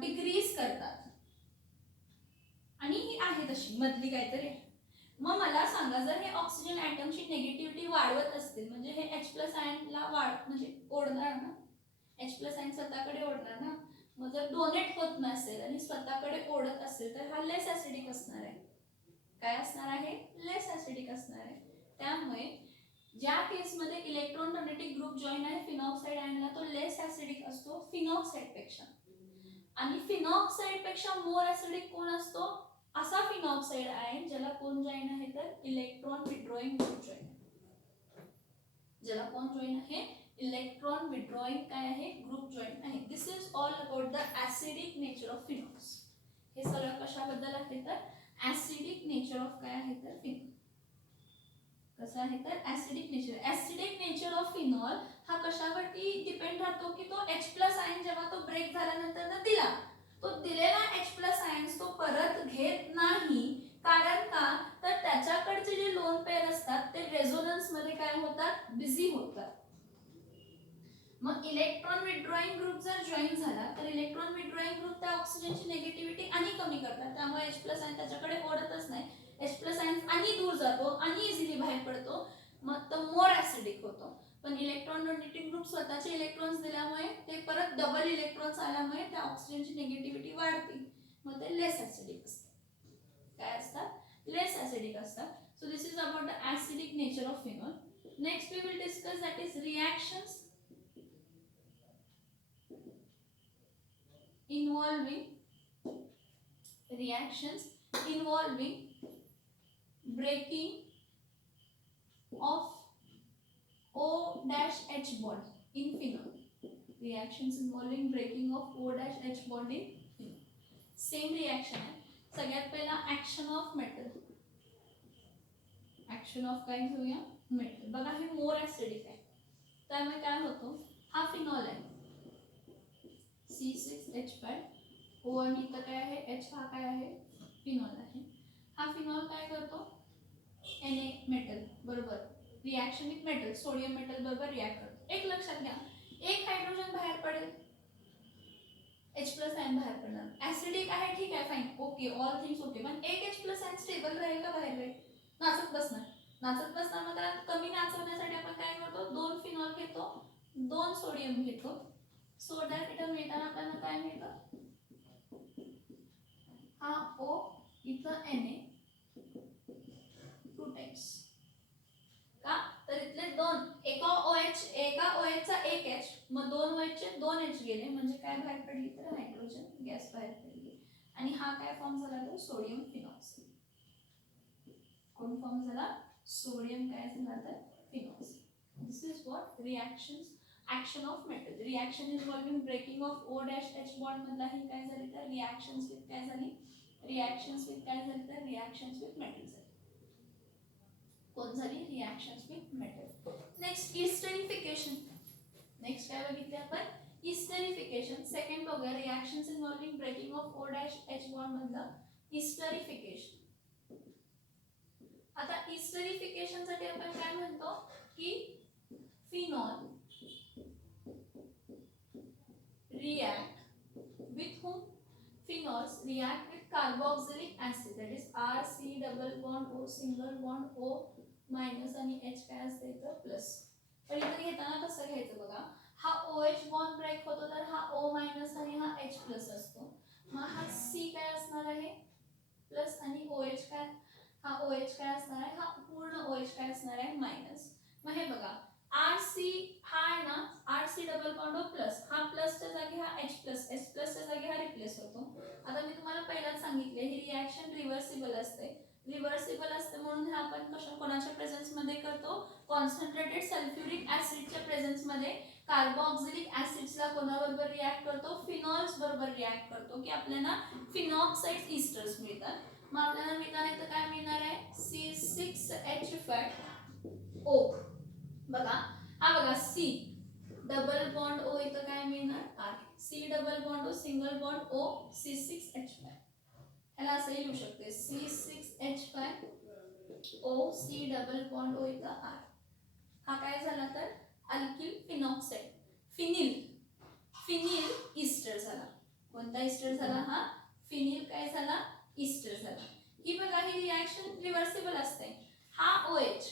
डिक्रीज करतात. आणि ही आहे तशी मधली काहीतरी. मग मला सांगा, जर हे ऑक्सिजन ॲटमची नेगेटिव्हिटी वाढवत असतील, म्हणजे हे H+ आयनला म्हणजे ओढणार ना, H+ आयन स्वतःकडे ओढणार ना. मग जर डोनेट होत नसेल आणि स्वतःकडे ओढत असेल तर हा लेस ॲसिडिक असणार आहे. काय असणार आहे? लेस ॲसिडिक असणार आहे. त्यामुळे ज्या केसमध्ये इलेक्ट्रॉन डोनेटिंग ग्रुप जॉईन आहे फिनॉक्साइड आयनला, तो लेस ॲसिडिक असतो फिनॉक्साइड पेक्षा. आणि फिनॉक्साइड पेक्षा मोर ॲसिडिक कोण असतो? असा फिनॉक्साइड आयन ज्याला कोण जॉईन आहे तर इलेक्ट्रॉन विड्रॉइंग ग्रुप जॉईन आहे. ज्याला कोण जॉईन आहे? इलेक्ट्रॉन विड्रॉइंग काय आहे? ग्रुप जॉईन आहे. This is all about the acidic nature of phenols. हे सगळं कशाबद्दल आहे तर ॲसिडिक नेचर ऑफ काय आहे तर फिनॉल. कसं आहे तर acidic nature. Acidic nature of phenol हा कशावरती डिपेंड राहतो की तो H+ आयन जेव्हा तो ब्रेक झाल्यानंतर दिला, तो दिलेला H+ आयन्स तो परत घेत नाही. कारण का तर त्याच्याकडचे जे लोन पेअर असतात ते रेझोनन्स मध्ये काय होतात? बिझी होतात. मग इलेक्ट्रॉन विड्रॉइंग ग्रुप जर जॉईन झाला तर इलेक्ट्रॉन विड्रॉइंग ग्रुप त्या ऑक्सिजनची नेगेटिव्हिटी आणि कमी करतात. त्यामुळे H+ आयन त्याच्याकडे ओढतच नाही. H+ आयन आणि दूर जातो आणि इझिली बाहेर पडतो. मग तो मोर ॲसिडिक होतो. पण इलेक्ट्रॉन डोनेटिंग ग्रुप स्वतःचे इलेक्ट्रॉन्स दिल्यामुळे ते परत डबल इलेक्ट्रॉन्स आल्यामुळे त्या ऑक्सिजनची नेगेटिव्हिटी वाढते. मग ते लेस ॲसिडिक असतात. काय असतात? लेस ॲसिडिक असतात. So this is about the acidic nature of phenol. Next we will discuss that is reactions involving breaking of O-H bond in phenol. Reactions involving breaking of O-H bond in phenol. Same reaction आहे. सगळ्यात पहिला action of metal. Action of काय घेऊया? Metal. बघा हे मोर acidic आहे. त्यामुळे काय होतो? हा फिनॉल आहे C6H5 O आणि इथं काय आहे? H हा काय आहे? फिनॉल आहे. हा फिनॉल काय करतो? Na मेटल बरोबर reaction with metal, sodium metal बरोबर रिएक्ट करतो. एक लक्षात घ्या, एक हायड्रोजन बाहेर पडेल, H+ आयन बाहेर पडणार. ॲसिडिक आहे ठीक आहे, fine, okay, all things okay. पण एक H+ आयन स्टेबल राहील का बाहेर राहील? नाचत बसणार. नाचत बसणार. मग त्याला कमी नाचवण्यासाठी आपण काय करतो? 2 फिनॉल घेतो, 2 सोडियम घेतो. सो दॅट इथं मिळताना आपल्याला काय मिळतं? हा O इथं Na 2 टाइम्स. का तर इथले दोन एका OH चा एक H, मग 2 OH चे 2 H गेले, म्हणजे काय बाहेर पडली तर हायड्रोजन गॅस बाहेर पडली. आणि हा काय फॉर्म झाला तर सोडियम फिनॉक्साइड. कोण फॉर्म झाला? सोडियम काय झाला तर phenoxide. This is what reactions action of metal. Reaction involving breaking of O-H bond मधला ही काय झाली तर रिएक्शन्स विथ काय झाली? रिएक्शन्स विथ काय झाली तर रिएक्शन्स विथ मेटल झाली. कोण झाली? Reactions with metal. Next esterification. Next काय बघितले आपण? इस्टरिफिकेशन. सेकंड बघूया reactions involving breaking of O-H bond मधला इस्टरिफिकेशन. आता इस्टरिफिकेशन साठी आपण काय म्हणतो की phenol react with whom? Phenols react with carboxylic acid, that is RC double bond O single bond O minus आणि H काय असते तर प्लस. पण इथे घेताना कसं घ्यायचं बघा, हा OH बॉन्ड ब्रेक होतो तर हा O मायनस आणि हा H प्लस असतो. मग हा C काय असणार आहे? प्लस आणि OH काय? हा OH काय असणार आहे? हा पूर्ण OH काय असणार आहे? मायनस. मग हे बघा RC हा आहे ना, RC double bond O plus, हा प्लसच्या जागी हा H प्लस, H प्लसच्या जागी हा रिप्लेस होतो. आता मी तुम्हाला पहिलाच सांगितले ही रिएक्शन रिव्हर्सिबल असते. रिव्हर्सिबल असते म्हणून हे आपण कोणाच्या प्रेझेन्स मध्ये करतो? कॉन्सन्ट्रेटेड सल्फ्युरिक ऍसिडच्या प्रेझेन्स मध्ये कार्बोक्सिलिक ऍसिड्सला कोणाबरोबर रिएक्ट करतो? फिनॉल्स बरोबर रिएक्ट करतो की आपल्याला फिनॉक्साइड इस्टर्स मिळतात. मग आपल्याला मिळणार तर काय मिळणार आहे? C6H5O. बघा हा बघा C डबल बॉन्ड O इथं काय मिळणार? R. C double bond O single bond O C6H5. ह्याला असं लिहू शकते C6H5 ओ सी डबल बॉन्ड ओ इथं आर. हा काय झाला तर अल्किल फिनॉक्साइड, फिनिल इस्टर झाला. कोणता इस्टर झाला? हा फिनिल काय झाला? इस्टर झाला. ही बघा ही रिॲक्शन रिव्हर्सिबल असते. हा OH,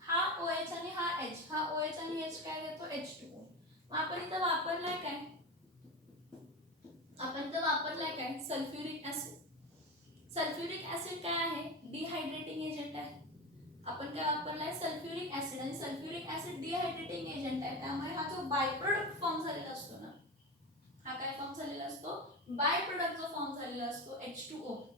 हा OH आणि हा H, हा OH आणि H काय देतो? H2O. मग आपण इथं वापरलाय काय? Sulphuric acid. सल्फ्युरिक ऍसिड काय आहे? डिहायड्रेटिंग एजंट आहे. आपण काय वापरलाय? सल्फ्युरिक ऍसिड, आणि सल्फ्युरिक ऍसिड डिहायड्रेटिंग एजंट आहे. त्यामुळे हा जो बाय प्रोडक्ट फॉर्म झालेला असतो ना, हा काय फॉर्म झालेला असतो? बाय प्रोडक्ट जो फॉर्म झालेला असतो H2O.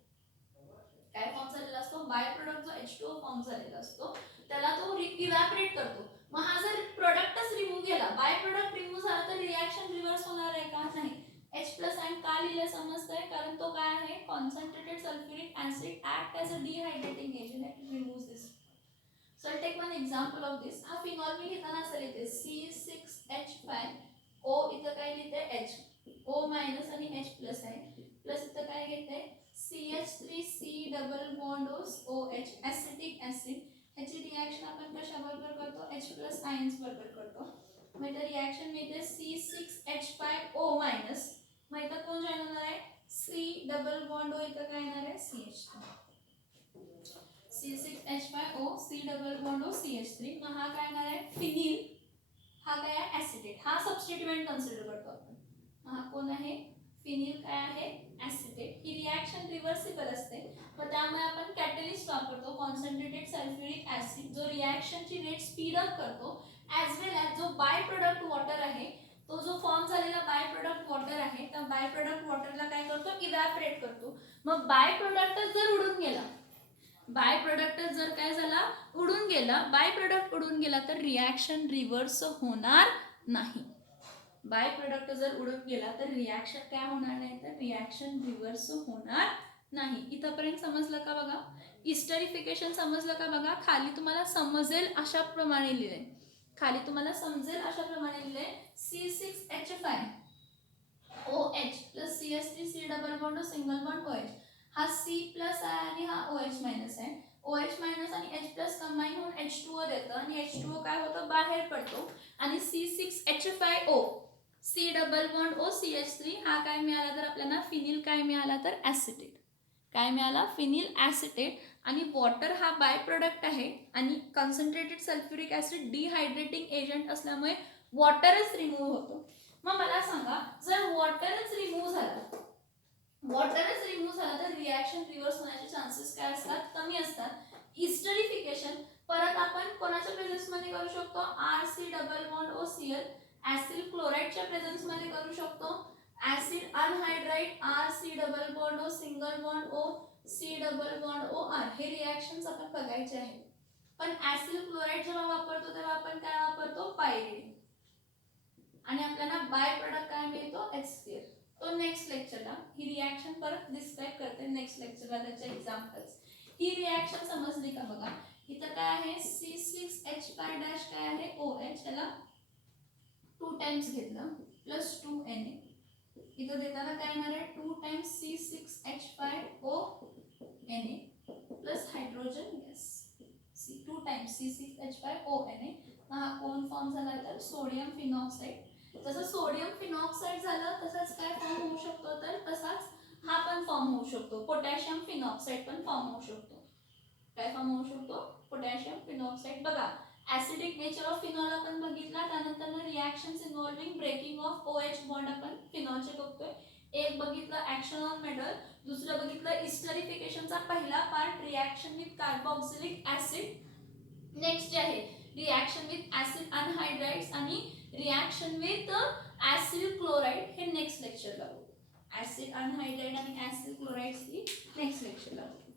काय फॉर्म झालेला असतो? बाय प्रोडक्ट जो H2O फॉर्म झालेला असतो त्याला तो इव्हॅपोरेट करतो. मग हा जर प्रोडक्टच रिमूव्ह केला, बाय प्रोडक्ट रिमूव्ह झाला तर रिॲक्शन रिव्हर्स होणार आहे का? नाही. H+ आयन का लिहिले समजतंय? कारण तो काय आहे? Concentrated sulphuric acid act as a डिहायड्रेटिंग agent and removes this. So I'll take one example of this. हा फिनॉल मी लिहिताना असं लिहिते C6H5O, इथं काय लिहिते? H, O- आणि H+ आहे, प्लस इथं काय घेते? CH3C double bond OH, acetic acid. ह्याची रिॲक्शन आपण कशाबरोबर करतो? H+ आयन्स बरोबर करतो. मग इथं रिॲक्शन मिळते C6H5O-. मग इथं कोण जॉईन होणार आहे? C डबल बॉन्ड O, इथं काय येणार आहे? CH3. C6H5O, C double bond O, CH3. मग हा काय येणार आहे? फिनिल. हा काय आहे? ऍसिटेट. हा सबस्टिट्यूएंट कन्सिडर करतो आपण. हा कोण आहे? फिनिल काय आहे? ऍसिटेट. ही रिॲक्शन रिव्हर्सिबल असते, मग त्यामुळे आपण कॅटलिस्ट वापरतो, कॉन्सन्ट्रेटेड सल्फ्युरिक ऍसिड, जो रिॲक्शनची रेट स्पीड अप करतो, ॲज वेल ॲज जो बाय प्रोडक्ट वॉटर आहे, तो जो फॉर्म झालेला बाय प्रोडक्ट वॉटर आहे, त्या बाय प्रोडक्ट वॉटरला काय करतो? इव्हॅपोरेट करतो. मग बाय प्रोडक्टच जर उडून गेला, बाय प्रोडक्ट जर काय झाला? उडून गेला, बाय प्रोडक्ट उडून गेला तर रिॲक्शन रिव्हर्स होणार नाही. बाय प्रोडक्ट जर उडून गेला तर रिॲक्शन काय होणार नाही? तर रिॲक्शन रिव्हर्स होणार नाही. इथंपर्यंत समजलं का? बघा, इस्टरिफिकेशन समजलं का? बघा, खाली तुम्हाला समजेल अशा प्रमाणे लिहिले, खाली तुम्हाला समजेल अशा प्रमाणे लिहिले. C6H5OH plus CH3C double bond single bond OH. हा C+ आहे आणि हा OH- आहे. OH- आणि H+ कंबाईन होऊन H2O देतं, आणि H2O काय होतं? बाहेर पडतो. आणि C6H5O, C double bond O, CH3, हा काय मिळाला तर आपल्याला? फिनिल काय मिळाला तर? ऍसिटेट. काय मिळाला? Phenyl acetate. आणि वॉटर हा बाय प्रोडक्ट आहे, आणि कॉन्सन्ट्रेटेड सल्फ्युरिक ऍसिड डिहायड्रेटिंग एजंट असल्यामुळे वॉटरच रिमूव्ह होतो. मग मला सांगा, जर वॉटरच रिमूव्ह झाला तर रिॲक्शन रिव्हर्स होण्याचे चान्सेस काय असतात? कमी असतात. हिस्टरिफिकेशन परत आपण कोणाच्या प्रेझेन्स मध्ये करू शकतो? RC double bond OCl, acid क्लोराइडच्या प्रेझेन्स मध्ये करू शकतो. Acid anhydride RC double bond O, single bond O, C double bond OR. हे रिॲक्शन्स आपण बघायचे आहेत. पण ऍसिड क्लोराइड जेव्हा वापरतो तेव्हा आपण काय वापरतो? पायरिडिन. आणि आपल्याला बाय प्रोडक्ट काय मिळतो? H2. तो नेक्स्ट लेक्चरला ही रिॲक्शन परत डिस्क्राइब करते. नेक्स्ट लेक्चरला त्याचे एक्झाम्पल्स. ही रिॲक्शन समजली का? बघा, इथं काय आहे? C6H5- काय आहे? OH, याला 2 टाइम्स घेतलं प्लस 2Na. इथं देताना काय येणार आहे? 2 times C6H5ONa plus hydrogen gas. 2 times C6H5ONa. हा कोण फॉर्म झाला तर? Sodium phenoxide. जसं सोडियम फिनॉक्साइड झालं तसंच काय फॉर्म होऊ शकतो? तर तसाच हा पण फॉर्म होऊ शकतो. पोटॅशियम फिनॉक्साइड पण फॉर्म होऊ शकतो. काय फॉर्म होऊ शकतो? Potassium phenoxide. बघा, ऍसिडिक नेचर ऑफ फिनॉल आपण बघितला, त्यानंतर reactions involving breaking of OH bond आपण फिनॉलचे बघतोय. एक बघितलं ऍक्शन ऑन मेटल, दुसरं बघितलं इस्टरिफिकेशनचा पहिला part, reaction with carboxylic acid. Next जे आहे रिॲक्शन विथ ऍसिड अनहायड्राइड्स आणि रिॲक्शन विथ ऍसिड क्लोराइड, हे नेक्स्ट लेक्चरला बघू. ऍसिड अनहायड्राइड आणि ऍसिड क्लोराइड्स ही नेक्स्ट लेक्चरला बघू.